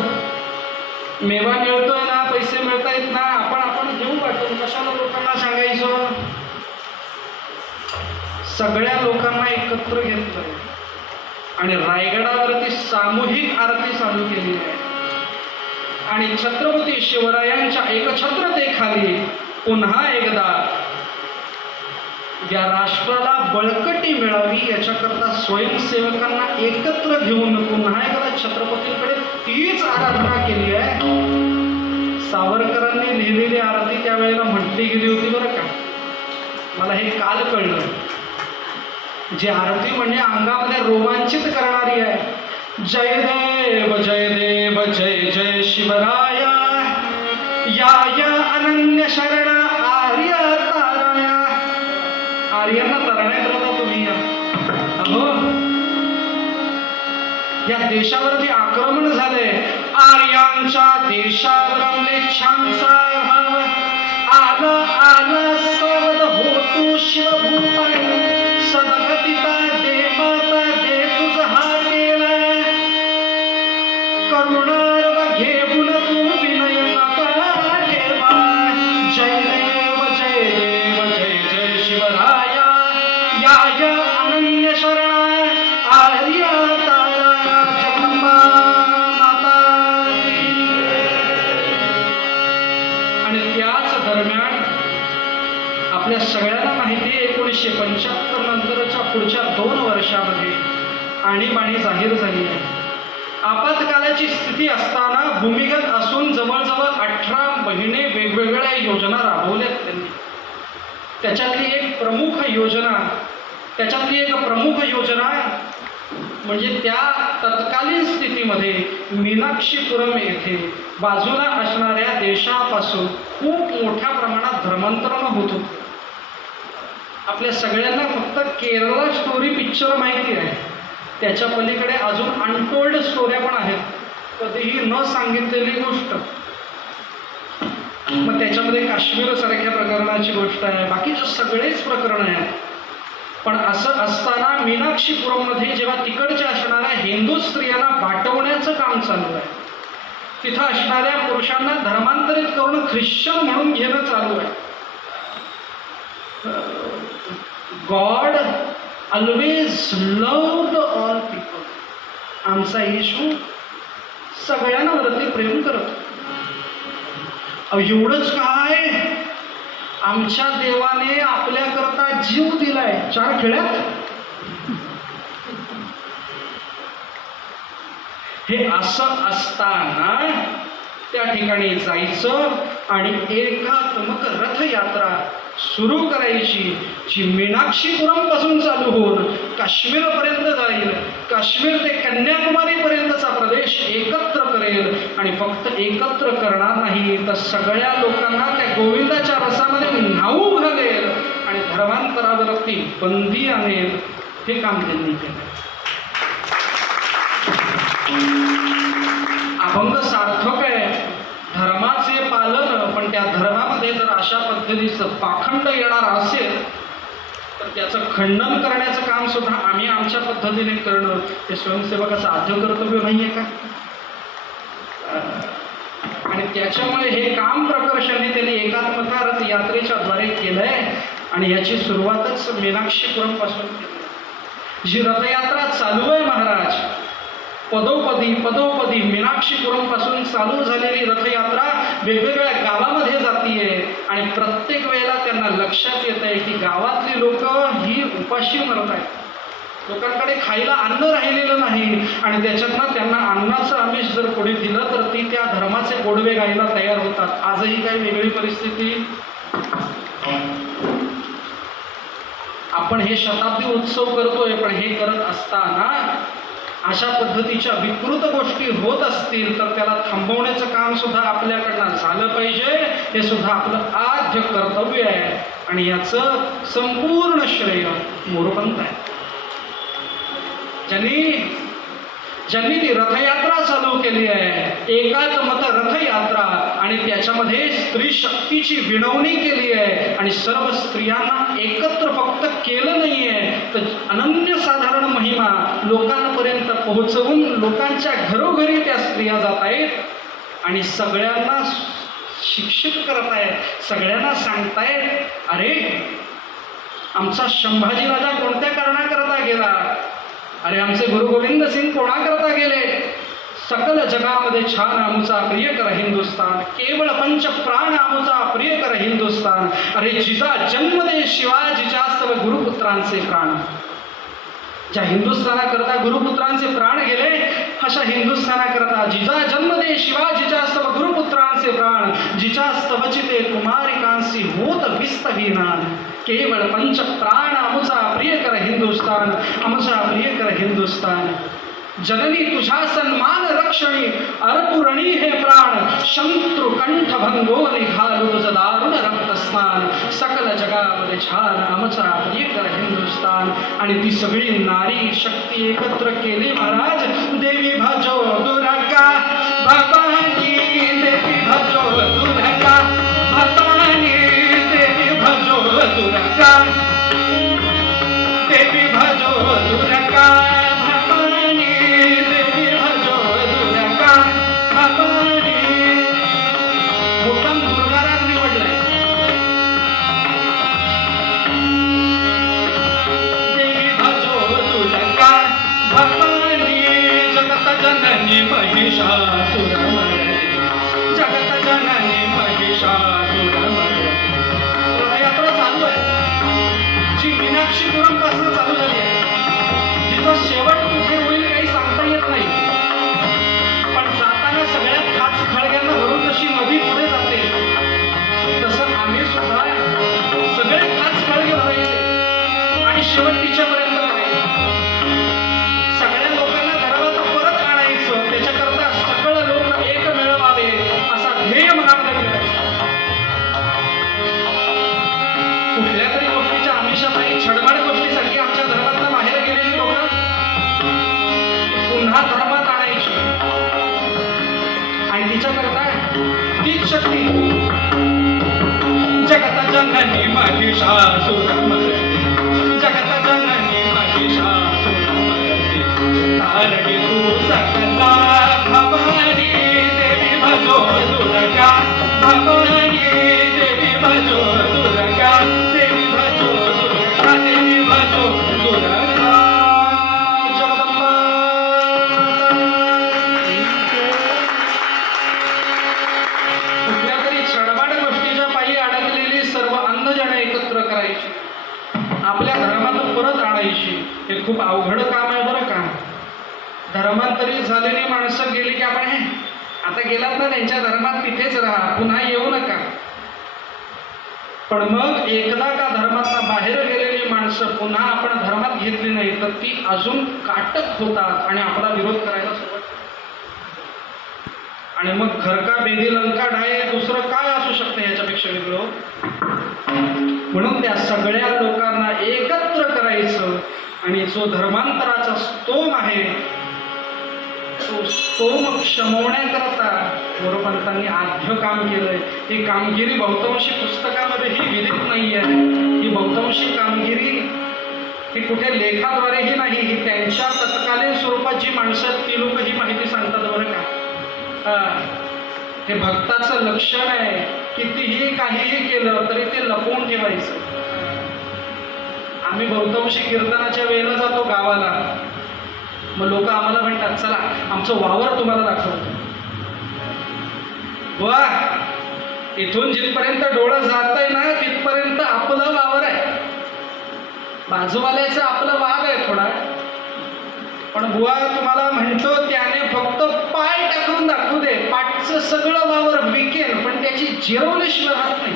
मेवा मिळतोय ना, पैसे मिळतायत ना, आपण घेऊ वाटून, कशाला लोकांना सांगायचं. सगळ्या लोकांना एकत्र घेतलंय आणि रायगडावरती सामूहिक आरती चालू केली आहे. आणि छत्रपती शिवरायांच्या एकछत्रतेखाली पुन्हा एकदा या राष्ट्राला बळकटी मिळावी याच्याकरता स्वयंसेवकांना एकत्र घेऊन पुन्हा एकदा छत्रपतींकडे तीच आराधना केली आहे. सावरकरांनी लिहिलेली आरती त्यावेळेला म्हटली गेली होती बरं का, मला हे काल कळलं. जी आरती म्हणजे अंगामध्ये रोमांचित करणारी आहे. जय देव जय देव जय जय शिवराया, या या अनन्य शरण आर्य तारण्या. आर्यांना तरण्यात होता तुम्ही या. अहो, या देशावरती आक्रमण झाले, आर्यांच्या देशावर म्लेच्छांचा भाव आला आला सावध होतो शिवभूपाय. सदगतिता दे माता दे तुझ हा केला, करुणार्व घेऊन तू विनय नका ठेवा. जय देव जय देव जय जय शिवराया, या या अनन्य शरणा आर्य तारा जगदंबा माता. आणि त्याच दरम्यान आपल्या सगळ्यांना माहिती आहे 1975 नंतरच्या पुढच्या 2 वर्षामध्ये आणीबाणी जाहीर झाली आहे. आपत्कालाची स्थिती असताना भूमिगत असून जवळजवळ 18 महिने वेगवेगळ्या योजना राबवल्यात त्यांनी. त्याच्यातली एक प्रमुख योजना म्हणजे त्या तत्कालीन स्थितीमध्ये मीनाक्षीपुरम येथे बाजूला असणाऱ्या देशापासून खूप मोठ्या प्रमाणात धर्मांतरण होत होतं. आपल्या सगळ्यांना फक्त केरला स्टोरी पिक्चर माहिती आहे, त्याच्या पलीकडे अजून अनटोल्ड स्टोऱ्या पण आहेत, कधीही न सांगितलेली गोष्ट. मग त्याच्यामध्ये काश्मीर सारख्या प्रकरणाची गोष्ट आहे, बाकीचे सगळेच प्रकरण आहेत. पण असं असताना मीनाक्षीपुरममध्ये जेव्हा तिकडच्या असणाऱ्या हिंदू स्त्रियांना वाटवण्याचं काम चालू आहे, तिथं असणाऱ्या पुरुषांना धर्मांतरित करून ख्रिश्चन म्हणून घेणं चालू आहे. God always loved all people. आमचा येशू सगळ्यांवरती प्रेम करत. एवढंच काय, आमच्या देवाने आपल्याकरता जीव दिलाय 4 खेड्यात. हे असं असताना त्या ठिकाणी जायचं आणि एकात्मक रथयात्रा सुरू करायची, जी मीनाक्षीपुरम पासून चालू होऊन काश्मीरपर्यंत जाईल. काश्मीर ते कन्याकुमारीपर्यंतचा प्रदेश एकत्र करेल आणि फक्त एकत्र करणार नाही तर सगळ्या लोकांना त्या गोविंदाच्या रसामध्ये न्हाऊ घालेल आणि धर्मांतरावरती बंदी आणेल. हे काम त्यांनी केलं. अभंग सार्थक आहे, धर्माचे पालन, पण त्या धर्मामध्ये जर अशा पद्धतीचं पाखंड येणार असेल तर त्याचं खंडन करण्याचं काम सुद्धा आम्ही आमच्या पद्धतीने करणं हे स्वयंसेवकाचं आद्य कर्तव्य नाही आहे का. आणि त्याच्यामुळे हे काम प्रकर्षाने त्यांनी एकात्मता रथ यात्रेच्या द्वारे केलंय आणि याची सुरुवातच मीनाक्षीपुरम पासून केली. जी रथयात्रा चालू आहे महाराज, पदोपदी मीनाक्षीपुरम पासून चालू झालेली रथयात्रा वेगवेगळ्या गावामध्ये जातीये आणि प्रत्येक वेळेला त्यांना लक्षात येत आहे की गावातली लोक ही उपाशी मरत आहेत. लोकांकडे खायला अन्न राहिलेलं नाही आणि त्याच्यातनं त्यांना अन्नाचं आमिष जर कोणी दिलं तर ती त्या धर्माचे गोडवे गायला तयार होतात. आजही काही वेगळी परिस्थिती. आपण हे शताब्दी उत्सव करतोय, पण हे करत असताना अशा पद्धतीच्या विकृत गोष्टी होत असतील तर त्याला थांबवण्याचं काम सुद्धा आपल्याकडनं झालं पाहिजे. हे सुद्धा आपलं आद्य कर्तव्य आहे आणि याचं संपूर्ण श्रेय मोरोपंत आहे. ज्यांनी ती रथयात्रा चालू केली आहे, एकात्मत रथयात्रा, आणि त्याच्यामध्ये स्त्री शक्तीची विनवणी केली आहे आणि सर्व स्त्रियांना एकत्र फक्त केलं नाहीये तर अनन्यसाधारण महिमा लोकांपर्यंत पोहोचवून लोकांच्या घरोघरी त्या स्त्रिया जात आहेत आणि सगळ्यांना शिक्षित करत आहेत, सगळ्यांना सांगतायत, अरे आमचा संभाजी राजा कोणत्या कारणाकरता गेला, अरे आमचे गुरु गोविंद सिंग कोणाकरता गेले, सकल जगामध्ये छान आमुचा प्रिय कर हिंदुस्तान, केवळ पंच प्राण आमुचा प्रिय कर हिंदुस्तान, अरे जिजा जन्म दे शिवाजीच्या सर्व गुरुपुत्रांचे प्राण. ज्या हिंदुस्थानाकरता गुरुपुत्रांचे प्राण गेले, अशा हिंदुस्थानाकरता जिजा जन्म दे शिवाजीच्या सर्व गुरुपुत्रांचे प्राण, जिच्या स्तवचिते कुमारिकांसी होत विस्तहीनान, केवळ पंच प्राण आमुचा प्रिय कर हिंदुस्तान, आमुचा प्रिय कर हिंदुस्तान. जननी तुझ्या सन्मान रक्षणी अर्पुरणी हे प्राण, शंत्रु कंठ भंगो निघालो तुझ दारुण रक्तस्नान, सकल जगामध्ये छान आमचा प्रिय कर हिंदुस्तान. आणि ती सगळी नारी शक्ती एकत्र केली महाराज. देवी भजो दुर्गा भवानी, देवी भजो दुर्गा भवानी, देवी भजो दुर्गा, देवी भजो दुर्गा भवानी, देवी भजो दुर्गा भवानी. मुक्काम दुर्गाराम निवडलाय. देवी भजो दुर्गा भवानी, जगत जननी महिषासुरमर्दिनी, जगत जननी महिषासुरमर्दिनी. रथयात्रा चालू आहे, जी मीनाक्षीपुरमपासून चालू झाली आहे. जिचा शेवट कुठे होईल काही सांगता येत नाही, पण जाताना सगळ्यात खास खळग्यांना भरून जशी नदी पुढे जाते तसं आम्ही सुद्धा सगळे खास खळगे भरायचे आणि शेवट तिच्यापर्यंत करायचे. सगळ्या लोकांना घराला परत आणायचं, त्याच्याकरता सगळं लोक एक मिळवावे असा ध्येय मनामध्ये ठेवायचा. कुठल्या तरी गोष्टीच्या आमिषापायी छडबड गोष्टीसाठी आमच्या धर्मातनं बाहेर गेलेली लोक पुन्हा धर्मात आणायची आणि तिच्याकरता तीच शक्ती. जगत जननी महिषासुरमर्दिनी, जगत जननी महिषासुरमर्दिनी, तारणी तू सकला भवानी, देवी भजो दुर्गा भवानी, देवी भजो दुर्गा, देवी भजो दुर्गा, देवी भजो दुर्गा. जगदंबा. कुठल्या तरी छडबाड गोष्टीच्या पायी अडकलेली सर्व अंधजन एकत्र करायची, आपल्या धर्मात परत आणायची. हे खूप अवघड काम आहे बरं का. धर्मांतरित झालेली माणसं गेली की आपण हे आता गेलात ना त्यांच्या धर्मात तिथेच राहा, पुन्हा येऊ नका. पण मग एकदा का धर्मातनं बाहेर गेलेली माणसं पुन्हा आपण धर्मात घेतली नाही तर ती अजून काटक होतात आणि आपला विरोध करायला सुरुवात. आणि मग घर का बेदी लंका ढाय, दुसरं काय असू शकतं याच्यापेक्षा वेगळं. म्हणून त्या सगळ्या लोकांना एकत्र करायचं आणि जो धर्मांतराचा स्तोम आहे तो स्तोम क्षमवण्याकरता मोरोपंतांनी आद्य काम केलंय. ही कामगिरी बहुतांशी पुस्तकामध्येही विदित नाही आहे. ही बहुतांशी कामगिरी ही कुठे लेखाद्वारेही नाही, ही त्यांच्या तत्कालीन स्वरूपात जी माणसं आहेत ती लोक ही माहिती सांगतात बरं का. हे भक्ताचं लक्षण आहे. कितीही काहीही केलं तरी ते लपवून ठेवायचं. आम्ही बहुतांशी कीर्तनाच्या वेळेला जातो गावाला, मग लोक आम्हाला म्हणतात चला आमचं वावर तुम्हाला दाखवतो. वा, इथून जिथपर्यंत डोळं जात आहे ना तिथपर्यंत आपलं वावर आहे, बाजूवाल्याचं आपलं वाद आहे थोडा, पण बुवा तुम्हाला म्हणतो त्याने फक्त पाय टाकून दाखवू दे, पाठचं सगळं वावर विकेल पण त्याची जिरवल्याशिवाय राहत नाही.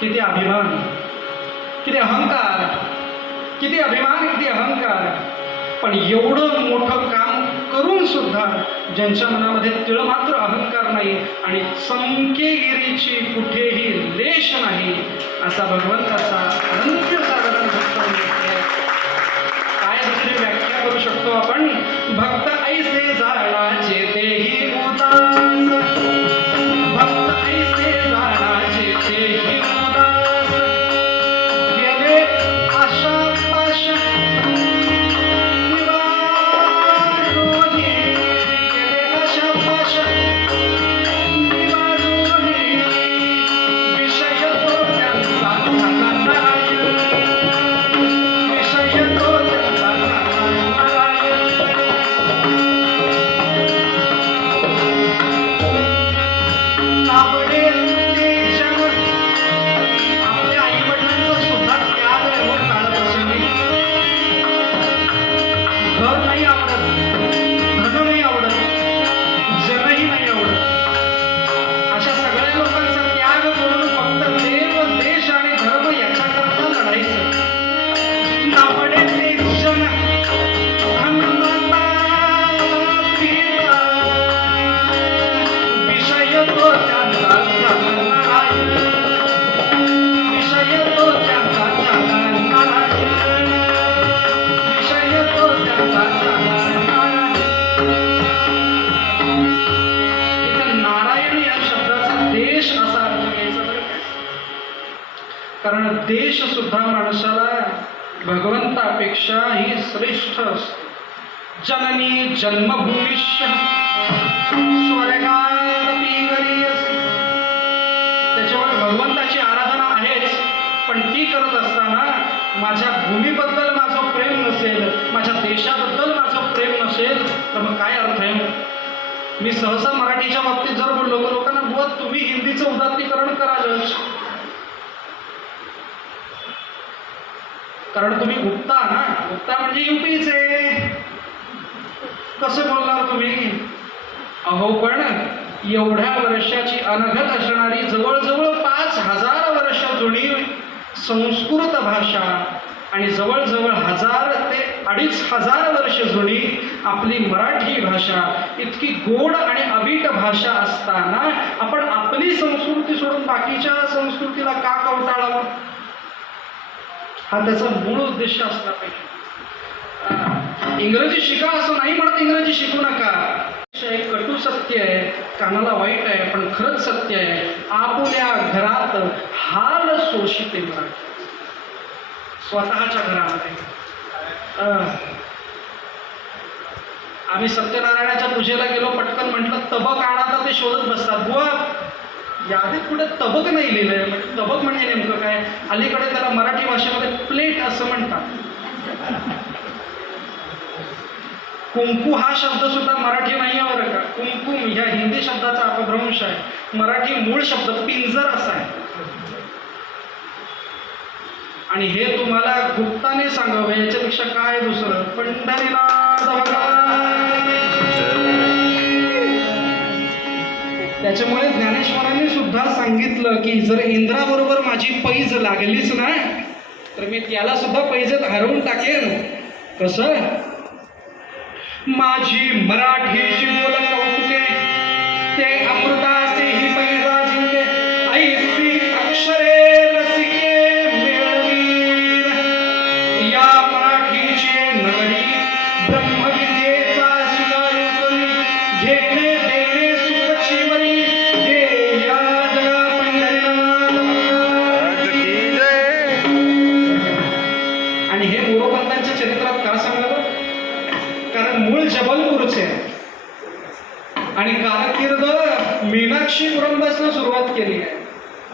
किती अभिमान, किती अहंकार, किती अभिमान, किती अहंकार. पण एवढं मोठं काम करून सुद्धा ज्यांच्या मनामध्ये तिळ मात्र अहंकार नाही आणि संकेगिरीची कुठेही लेश नाही, असा भगवंताचा अनंत साधारण भक्त काय दुसरी व्याख्या करू शकतो आपण? भक्त ऐसे जाणाचे तेही उदास, भक्त ऐसे जाणाचे तेही उदास, गेले आशा पाशा कारण देश सुद्धा माणसाला भगवंतापेक्षाही श्रेष्ठ असतो. जननी जन्मभूमिष्य स्वर्गादपि गरीयसी. त्याच्यामुळे भगवंताची आराधना आहेच, पण ती करत असताना माझ्या भूमीबद्दल माझं प्रेम नसेल, माझ्या देशाबद्दल माझं प्रेम नसेल तर मग काय अर्थ आहे? मी सहसा मराठीच्या बाबतीत जर बोललो तर लोकांना बुवा तुम्ही हिंदीचं उदात्तीकरण करालच, कारण तुम्ही गुप्ता ना, गुप्ता म्हणजे युपीचे, कसं बोलणार तुम्ही? अहो पण एवढ्या वर्षाची अनघत असणारी जवळजवळ 5000 वर्ष जुनी संस्कृत भाषा आणि जवळजवळ 1000 ते 2500 वर्ष जुनी आपली मराठी भाषा इतकी गोड आणि अवीट भाषा असताना आपण आपली संस्कृती सोडून बाकीच्या संस्कृतीला का कवटाळावं? हा त्याचा मूळ उद्देश असला पाहिजे. इंग्रजी शिका असं नाही म्हणत, इंग्रजी शिकू नका. कटू सत्य आहे, कानाला वाईट आहे, पण खरंच सत्य आहे. आपुल्या घरात हाल शोषिते मराठी, स्वतःच्या घरामध्ये. आम्ही सत्यनारायणाच्या पूजेला गेलो, पटकन म्हटलं तबक आणा, तर ते शोधत बसतात. बुवा यादीत कुठे तबक नाही लिहिलंय. म्हणजे तबक म्हणजे नेमकं काय? अलीकडे त्याला मराठी भाषेमध्ये प्लेट असं म्हणतात. कुंकू हा शब्द सुद्धा मराठी नाही आहे बरं का. कुंकुम ह्या हिंदी शब्दाचा अपभ्रंश आहे. मराठी मूळ शब्द पिंजर असा आहे. आणि हे तुम्हाला गुप्ताने सांगावं याच्यापेक्षा काय दुसरं? पंढरीनाथ भगवान. त्याच्यामुळे ज्ञानेश्वरांनी सुद्धा सांगितलं की जर इंद्राबरोबर माझी पैज लागलीच ना तर मी त्याला सुद्धा पैजेत हरवून टाकेन. कसं? माझी मराठीची बोल कौतुके, ते अमृताचे ही पैजा जिंके, ऐसी अक्षरे रसिके मिळवीन. या मराठीचे नगरी ब्रह्मविद्येचा सुगारू करी, घेणे देणे सुखची मरी, हे या जगा पंढरीनाथ. आणि हे मोरोपंतांच्या चरित्रात का सांगावं? कारण मूळ जबलपूरचे आणि कारकीर्द मीनाक्षीपुरमपासून सुरुवात केली आहे.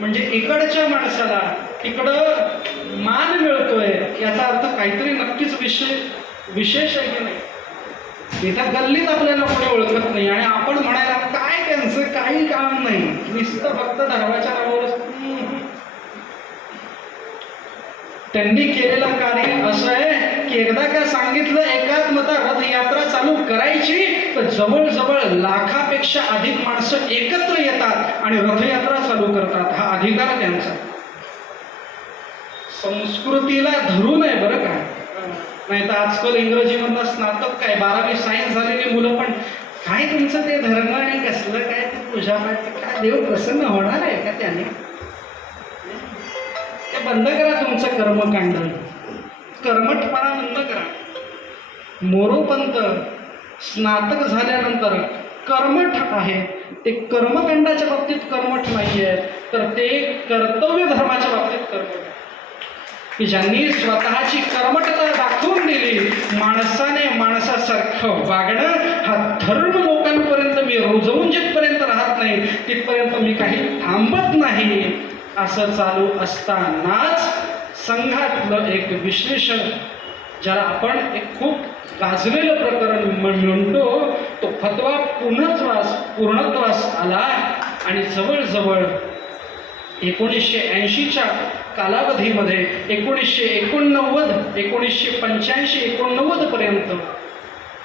म्हणजे इकडच्या माणसाला इकडं मान मिळतोय याचा अर्थ काहीतरी नक्कीच विशेष आहे की नाही. इथं गल्लीत आपल्याला कोणी ओळखत नाही आणि आपण म्हणायला काय त्यांचं काही काम नाही, नुसतं फक्त धर्माच्या नावावर. त्यांनी केलेलं कार्य असं आहे की एकदा का सांगितलं एकात्मता रथयात्रा चालू करायची तर जवळजवळ लाखापेक्षा अधिक माणसं एकत्र येतात आणि रथयात्रा चालू करतात. हा अधिकार त्यांचा. संस्कृतीला धरू नये बरं का. नाही तर आजकाल इंग्रजीमधला स्नातक काय 12वी सायन्स झालेली मुलं पण काय तुमचं ते धर्म आणि कसलं काय ते पूजा पाठ काय देव प्रसन्न होणार आहे का त्याने. ते बंद करा तुमचं कर्मकांड. कर्मठपणा बंद करा. मोरोपंत स्नातक झाल्यानंतर कर्मठ आहे. ते कर्मकांडाच्या बाबतीत कर्मठ नाही आहे तर ते कर्तव्य धर्माच्या बाबतीत कर्मठ आहे की ज्यांनी स्वतःची कर्मठता दाखवून दिली. माणसाने माणसासारखं वागणं हा धर्म लोकांपर्यंत मी रुजवून जिथपर्यंत राहत नाही तिथपर्यंत मी काही थांबत नाही. असं चालू असतानाच संघातलं एक विश्लेषण ज्याला आपण एक खूप गाजलेलं प्रकरण म्हणतो तो फतवा पूर्णत्वास आला आणि जवळजवळ 1980च्या कालावधीमध्ये 1989 1985 89 पर्यंत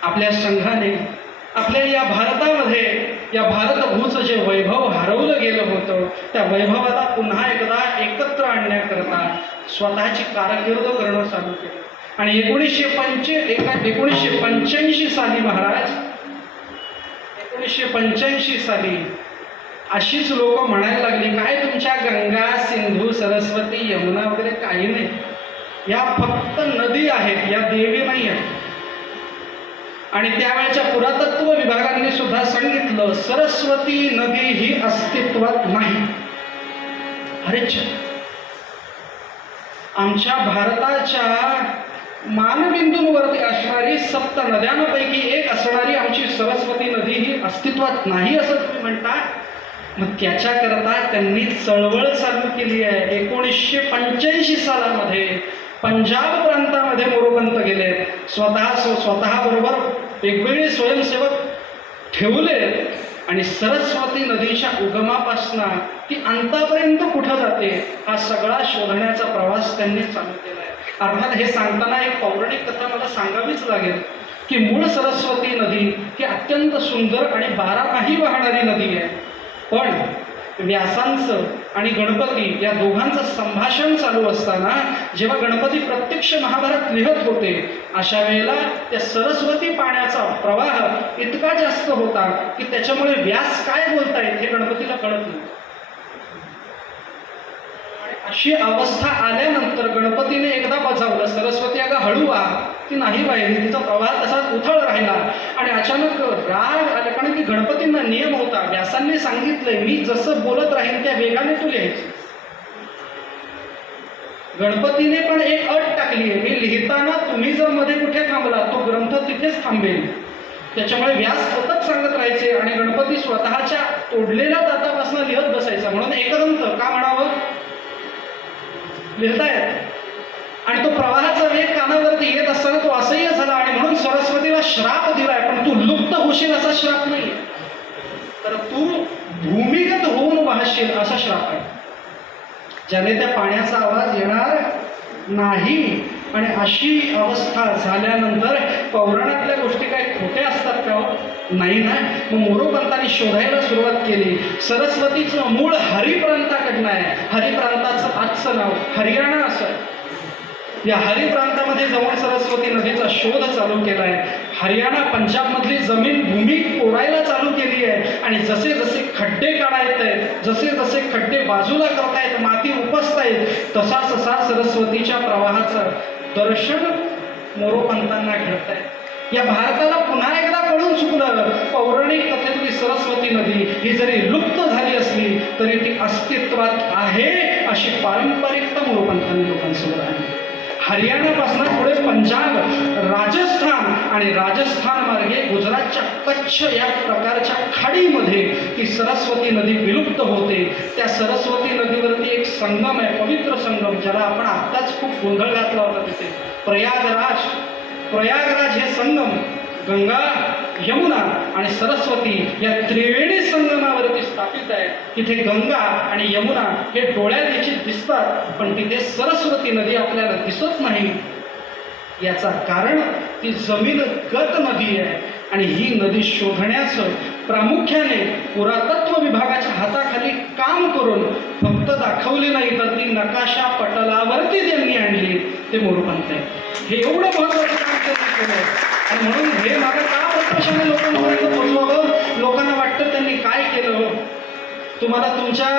आपल्या संघाने आपल्या या भारतामध्ये या भारतभूचं जे वैभव हरवलं गेलं होतं त्या वैभवाला पुन्हा एकदा एकत्र आणण्याकरता स्वतःची कारकीर्द करणं चालू केलं. आणि 1985 साली महाराज 1985 साली अशीच लोक म्हणायला लागली काय तुमच्या गंगा सिंधू सरस्वती यमुना वगैरे काही नाही, या फक्त नदी आहेत, या देवी नाही आहेत. आणि त्यावेळेच्या पुरातत्व विभागाने सुद्धा सांगितलं सरस्वती नदी ही अस्तित्वात नाही. अरे आमच्या भारताच्या मानबिंदूंवरती असणारी 7 नद्यांपैकी एक असणारी आमची सरस्वती नदी ही अस्तित्वात नाही असं तुम्ही म्हणता. मग त्याच्याकरता त्यांनी चळवळ चालू केली आहे. 1985 सालामध्ये पंजाब प्रांतामध्ये मोरोपंत गेले. स्वतःबरोबर वेगवेगळे स्वयंसेवक ठेवले आणि सरस्वती नदीच्या उगमापासून ती अंतापर्यंत कुठं जाते हा सगळा शोधण्याचा प्रवास त्यांनी चालू केला आहे. अर्थात हे सांगताना एक पौराणिक कथा मला सांगावीच लागेल की मूळ सरस्वती नदी ही अत्यंत सुंदर आणि 12 वाहणारी नदी आहे. पण व्यासांचं आणि गणपती या दोघांचं संभाषण चालू असताना जेव्हा गणपती प्रत्यक्ष महाभारत लिहत होते अशा वेळेला त्या सरस्वती पाण्याचा प्रवाह इतका जास्त होता की त्याच्यामुळे व्यास काय बोलतायत हे गणपतीला कळत नाही. अशी अवस्था आल्यानंतर गणपतीने एकदा बजावलं सरस्वती अगं हळू वाह. ती नाही वाहिली, तिचा प्रवाह तसाच उथळ राहिला आणि अचानक राग आला. कारण की गणपतींना नियम होता, व्यासांनी सांगितलंय मी जसं बोलत राहीन त्या वेगाने तू लिहायचं. गणपतीने पण एक अट टाकली आहे, मी लिहिताना तुम्ही जर मध्ये कुठे थांबला तो ग्रंथ तिथेच थांबेल. त्याच्यामुळे व्यास सतत सांगत राहायचे आणि गणपती स्वतःच्या तोडलेल्या दातापासून लिहत बसायचा. म्हणून एकदंत का म्हणावं लिहितायत आणि तो प्रवाहाचा वेग कानावरती येत असताना तो असह्य झाला आणि म्हणून सरस्वतीला श्राप दिलाय. पण तू लुप्त होशील असा श्राप नाही, तर तू भूमिगत होऊन वाहशील असा श्राप आहे, ज्याने त्या पाण्याचा आवाज येणार नाही. आणि अशी अवस्था झाल्यानंतर पौराणातल्या गोष्टी काही खोट्या असतात का? नाही ना. मग मोरोपंतांनी शोधायला सुरुवात केली. सरस्वतीचं मूळ हरिप्रांताकडनं आहे. हरिप्रांताचं आजचं नाव हरियाणा असं. या हरिप्रांतामध्ये जवळ सरस्वती नदीचा शोध चालू केला आहे. हरियाणा पंजाबमधली जमीन भूमी कोरायला चालू केली आहे आणि जसे जसे खड्डे काढायत आहेत, जसे जसे खड्डे बाजूला करतायत, माती उपसतायत, तसा तसा सरस्वतीच्या प्रवाहाचं दर्शन मोरोपंतांना घडत आहे. या भारताला पुन्हा एकदा कळून चुकलं पौराणिक कथेतली सरस्वती नदी ही जरी लुप्त झाली असली तरी ती अस्तित्वात आहे अशी पारंपरिकता मोरोपंतांनी लोकांसमोर आणली. हरियाणापासून पुढे पंजाब, राजस्थान आणि राजस्थान मार्गे गुजरातच्या कच्छ या प्रकारच्या खाडीमध्ये ती सरस्वती नदी विलुप्त होते. त्या सरस्वती नदीवरती एक संगम आहे, पवित्र संगम, ज्याला आपण आत्ताच खूप गोंधळ घातला होता तिथे. प्रयागराज हे संगम गंगा, यमुना आणि सरस्वती या त्रिवेणी संगमावरती स्थापित आहे. तिथे गंगा आणि यमुना हे डोळ्यादेखील दिसतात पण तिथे सरस्वती नदी आपल्याला दिसत नाही. याचा कारण ती जमीनगत नदी आहे आणि ही नदी शोधण्याचं प्रामुख्याने पुरातत्व विभागाच्या हाताखाली काम करून फक्त दाखवले नाही तर ती नकाशा पटलावरती त्यांनी आणली, ते मोरोपंत आहे. हे एवढं महत्त्वाचं काम त्यांनी केलं आणि म्हणून हे मागं का प्रकर्षाने लोकांपर्यंत पोचवावं. लोकांना वाटतं त्यांनी काय केलं. तुम्हाला तुमच्या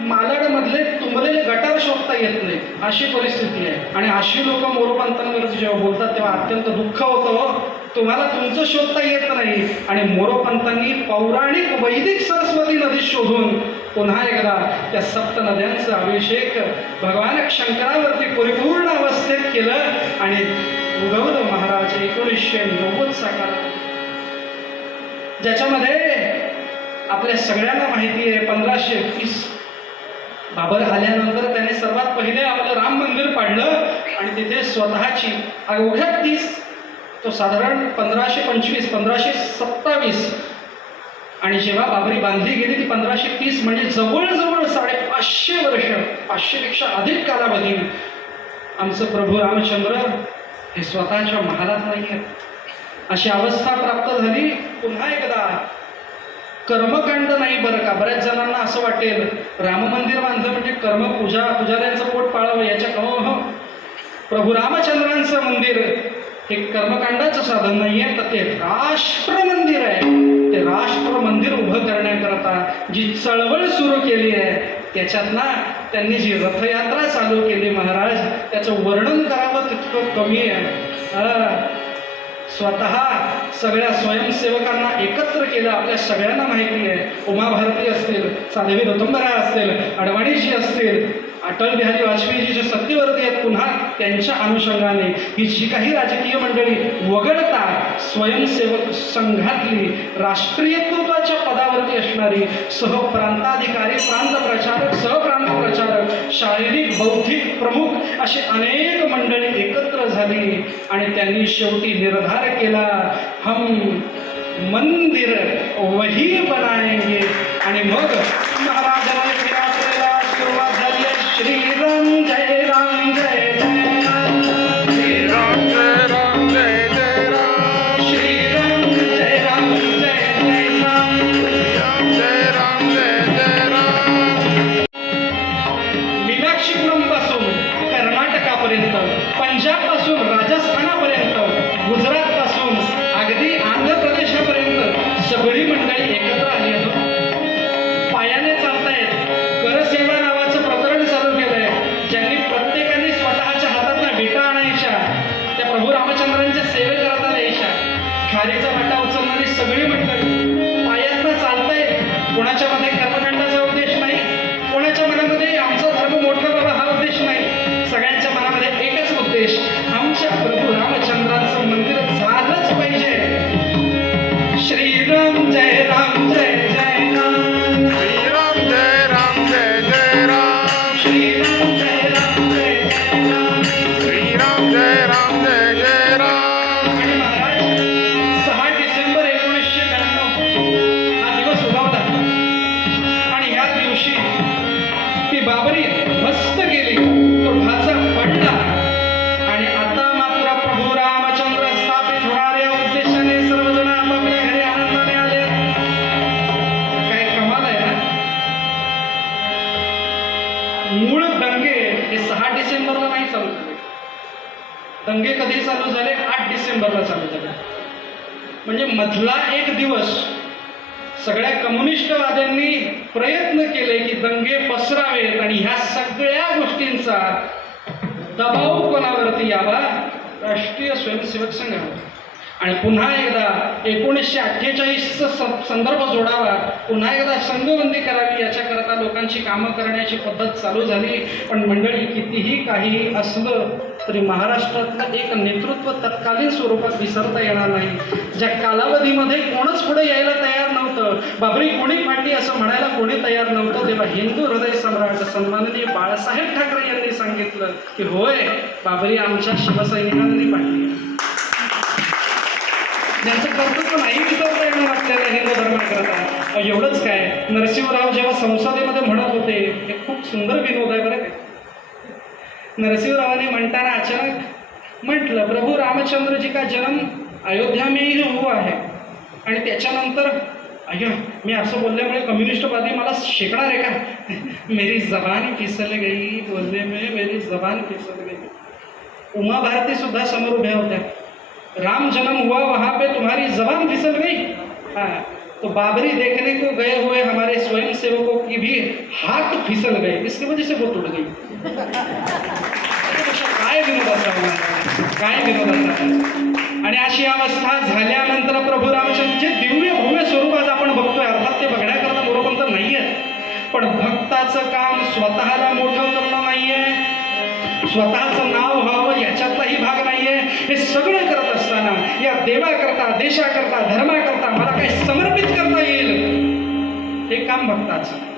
मालाडमधले तुंबलेले गटार शोधता येत नाही अशी परिस्थिती आहे आणि अशी लोक मोरोपंतांविरुद्ध जेव्हा बोलतात तेव्हा अत्यंत दुःख होतं. तुम्हाला तुमचं शोधता येत नाही आणि मोरोपंतांनी पौराणिक वैदिक सरस्वती नदी शोधून पुन्हा एकदा त्या सप्त नद्यांचा अभिषेक भगवान शंकरावरती परिपूर्ण अवस्थेत केलं आणि उगवलं महाराज 1990 साकार, ज्याच्यामध्ये आपल्या सगळ्यांना माहिती आहे 1531 बाबर आल्यानंतर त्याने सर्वात पहिले आपलं राम मंदिर पाडलं आणि तिथे स्वतःची अवघ्या 30 तो साधारण 1525 1527 आणि जेव्हा बाबरी बांधली गेली ती 1530 म्हणजे जवळजवळ 550 वर्ष, 500पेक्षा अधिक कालावधी आमचं प्रभू रामचंद्र हे स्वतःच्या महालात नाही आहेत अशी अवस्था प्राप्त झाली. पुन्हा एकदा कर्मकांड नाही बरं का. बऱ्याच जणांना असं वाटेल राम मंदिर बांधलं म्हणजे पुजाऱ्यांचं पोट पाळावं याच्या प्रभू रामचंद्रांचं मंदिर हे कर्मकांडाचं साधन नाही आहे, तर ते राष्ट्र मंदिर आहे. ते राष्ट्र मंदिर उभं करण्याकरता जी चळवळ सुरू केली आहे त्याच्यात ना त्यांनी जी रथयात्रा चालू केली महाराज, त्याचं वर्णन करावं तितकं कमी आहे. स्वतः सगळ्या स्वयंसेवकांना एकत्र केलं. आपल्या सगळ्यांना माहिती आहे उमा भारती असतील, साध्वी ऋतुंबरा असतील, अडवाणीजी असतील, अटल बिहारी वाजपेयीजी जे सत्तेवरती आहेत पुन्हा त्यांच्या अनुषंगाने ही जी काही राजकीय मंडळी वगळता स्वयंसेवक संघातली राष्ट्रीयत्वाच्या पदावरती असणारी सहप्रांताधिकारी, प्रांत प्रचारक, सहप्रांत प्रचारक, शारीरिक बौद्धिक प्रमुख अशी अनेक मंडळी एकत्र झाली आणि त्यांनी शेवटी निर्धार केला हम मंदिर वही बनाएंगे आणि मग महाराजांनी यात्रेला सुरुवात झाली आहे. श्रीराम जय राम जय जय राम, श्रीराम जय राम जय जय राम, श्रीराम जय राम जय जय राम, श्रीराम जय राम जय जय राम. मीनाक्षीपुरम पासून कर्नाटकापर्यंत, पंजाब पासून राजस्थानापर्यंत, गुजरात पासून अगदी आंध्र प्रदेशापर्यंत सगळी मंडळी एकत्र आली आहेत. पायाने चालतायत. करसेवा नावाचं प्रकरण चालू केलंय. ज्यांनी प्रत्येकाने स्वतःच्या हातातल्या विटा आणायच्या, त्या प्रभू रामचंद्रांच्या सेवेकरता द्यायच्या. खारीचा वाटा उचलणारी सगळी मंडळी पायातनं चालतायत. कोणाच्या मध्ये कर्मकांडाचा उद्देश नाही, कोणाच्या मनामध्ये आमचा धर्म मोठा बाबा हा उद्देश नाही. सगळ्यांच्या मनामध्ये एकच उद्देश, आमच्या प्रभू रामचंद्रांचं मंदिर झालंच पाहिजे. श्रीराम जय राम जय जय राम, श्रीराम जय राम जय जय राम, श्रीराम जय राम जय जय राम, श्रीराम जय राम जय जय राम. आणि महाराज 6 डिसेंबर 1992 हा दिवस उगवला आणि ह्या दिवशी ती बाबरी ध्वस्त गेली, तो ढाचा पडला आणि आता मात्र प्रभू रामचंद्र स्थापित होणार या उद्देशाने सर्वजण आपापल्या घरी आनंदाने आले. काय कमाल आहे ना. मूळ दंगे हे 6 डिसेंबरला नाही चालू झाले. दंगे कधी चालू झाले? 8 डिसेंबरला चालू झाले. म्हणजे मधला एक दिवस सगळ्या कम्युनिस्टवाद्यांनी प्रयत्न केले की दंगे पसरावेत आणि ह्या सगळ्या गोष्टींचा दबाव कोणावरती यावा? राष्ट्रीय स्वयंसेवक संघावर. आणि पुन्हा एकदा 1948चा संदर्भ जोडावा, पुन्हा एकदा संघबंदी करावी याच्याकरता लोकांची कामं करण्याची पद्धत चालू झाली. पण मंडळी कितीही काही असलं तरी महाराष्ट्रातलं एक नेतृत्व तत्कालीन स्वरूपात विसरता येणार नाही. ज्या कालावधीमध्ये कोणच पुढे यायला तयार नव्हतं, बाबरी कोणी फाटली असं म्हणायला कोणी तयार नव्हतं, तेव्हा हिंदू हृदय सम्राट सन्माननीय बाळासाहेब ठाकरे यांनी सांगितलं की होय बाबरी आमच्या शिवसैनिकांनी पाडली. ज्यांचं कर्तृत्व नाही विसरता येणार आपल्याला हिंदू धर्माकरता. एवढंच काय, नरसिंहराव जेव्हा संसदेमध्ये म्हणत होते, हे खूप सुंदर विनोद आहे बरं काय. नरसिंहरावांनी म्हणताना अचानक म्हटलं प्रभु रामचंद्र जी का जन्म अयोध्या में ही हुआ है आणि त्याच्यानंतर अय्या मी असं बोलल्यामुळे कम्युनिस्टवादी मला शेकणार आहे का? मेरी जबान फिसल गई बोलने में, मेरी जबान फिसल गई. उमा भारती सुद्धा समोर उभ्या होत्या. राम जन्म हुआ वहां पे तुम्हारी जबान फिसल गई. हाँ, तो बाबरी देखने को गए हुए हमारे स्वयंसेवकों की भी हाथ फिसल गए, इसकी वजह से वो तुट गई. काय विनोदाचा काय विनोदाचा. आणि अशी अवस्था झाल्यानंतर प्रभू रामचंद्रचे दिव्य भव्य स्वरूप आज आपण बघतोय. अर्थात ते बघण्याकरता मोरोपंत नाहीये, पण भक्ताचं काम स्वतःला मोठं करणं नाहीये, स्वतःचं नाव व्हावं याच्यातलाही भाग नाहीये. हे सगळं करत असताना या देवाकरता, देशाकरता, धर्माकरता मला काय समर्पित करता येईल हे काम भक्ताचं.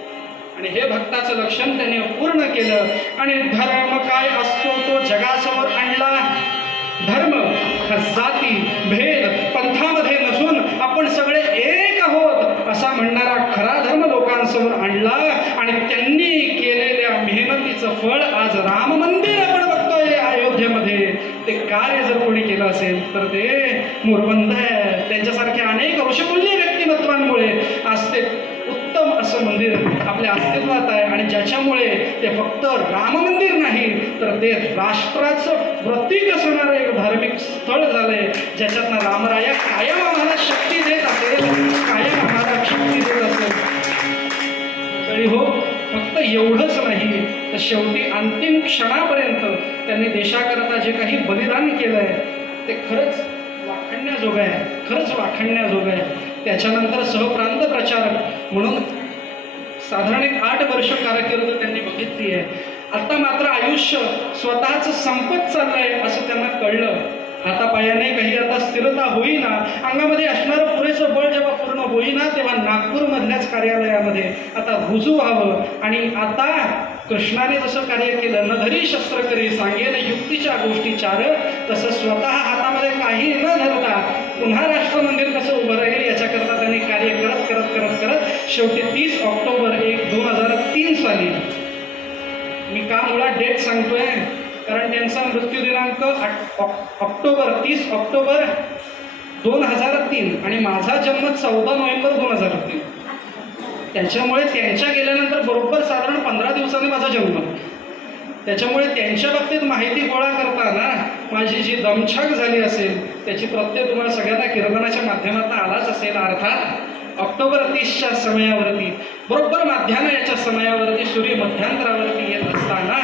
आणि हे भक्ताचं लक्षण त्याने पूर्ण केलं. आणि धर्म काय असतो तो जगासमोर आणला. धर्म हा जाती भेद पंथामध्ये नसून आपण सगळे एक आहोत असा म्हणणारा खरा धर्म लोकांसमोर आणला. आणि त्यांनी केलेल्या मेहनतीचं फळ आज राम मंदिर आपण बघतोय अयोध्येमध्ये. ते कार्य जर कोणी केलं असेल तर ते मोरबंद आहे. त्यांच्यासारख्या अनेक ऋषितुल्य व्यक्तिमत्वांमुळे आज ते उत्तम असं मंदिर आपल्या अस्तित्वात आहे. आणि ज्याच्यामुळे ते फक्त राम मंदिर नाही तर ते राष्ट्राचं प्रतीक असणारं एक धार्मिक स्थळ झालंय, ज्याच्यातनं रामराया कायम आम्हाला शक्ती देत असेल, कायम आम्हाला शक्ती देत असेल. तरी हो, फक्त एवढंच नाही तर शेवटी अंतिम क्षणापर्यंत त्यांनी देशाकरता जे काही बलिदान केलंय ते खरंच वाखाणण्याजोगं आहे, खरंच वाखाणण्याजोगं आहे. त्याच्यानंतर सहप्रांत प्रचारक म्हणून साधारण 8 वर्ष कारकीर्द त्यांनी बघितली आहे. आता मात्र आयुष्य स्वतःच संपत चाललंय असं त्यांना कळलं. हातापायाने काही आता स्थिरता होईना, अंगामध्ये असणारं पुरेसं बळ जेव्हा पूर्ण होईना तेव्हा नागपूरमधल्याच कार्यालयामध्ये आता रुजू व्हावं. आणि आता कृष्णाने जसं कार्य केलं, न धरी शस्त्र करी सांगेन युक्तीच्या गोष्टी चार, तसं स्वतः हातामध्ये काही न धरता पुन्हा राष्ट्र मंदिर कसं उभं राहील याच्याकरता त्यांनी कार्य करत करत करत करत शेवटी 30 ऑक्टोबर 2003 साली, मी का मुळात डेट सांगतोय कारण त्यांचा मृत्यू दिनांक 30 ऑक्टोबर 2003 आणि माझा जन्म 14 नोव्हेंबर 2003. त्याच्यामुळे त्यांच्या गेल्यानंतर बरोबर साधारण 15 दिवसांनी माझा जन्म. त्याच्यामुळे त्यांच्या बाबतीत माहिती गोळा करताना माझी जी दमछाक झाली असेल त्याची प्रत्यय तुम्हाला सगळ्यांना कीर्तनाच्या माध्यमातून आलाच असेल. अर्थात ऑक्टोबर 30च्या समयावरती बरोबर माध्यान्हाच्या समयावरती सूर्य मध्यांतरावरती येत असताना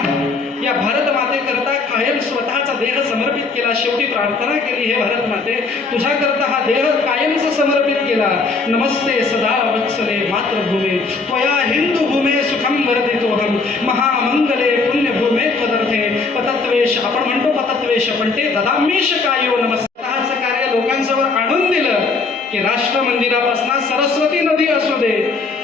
या भारत मातेकरता कायम स्वतःचा देह समर्पित केला. शेवटी प्रार्थना केली, हे भारत माते तुझ्याकरता हा देह कायमच समर्पित केला. नमस्ते सदा वत्सले मातृभूमे त्वया हिंदू भूमे सुखम वर्धितोहम महामंगले पुण्यभूमे त्वदर्थे पतत्वेश. आपण म्हणतो पतत्वेश, पण ते ददामीश कायो नमस्ते. स्वतःचं कार्य लोकांसमोर आणून दिलं की राष्ट्र मंदिरापासून सरस्वती नदी असू दे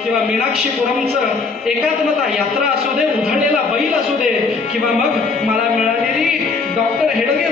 किंवा मीनाक्षीपुरमचं एकात्मता यात्रा असू दे, उधळलेला बैल असू दे, किंवा मग मला मिळालेली डॉक्टर हेडगे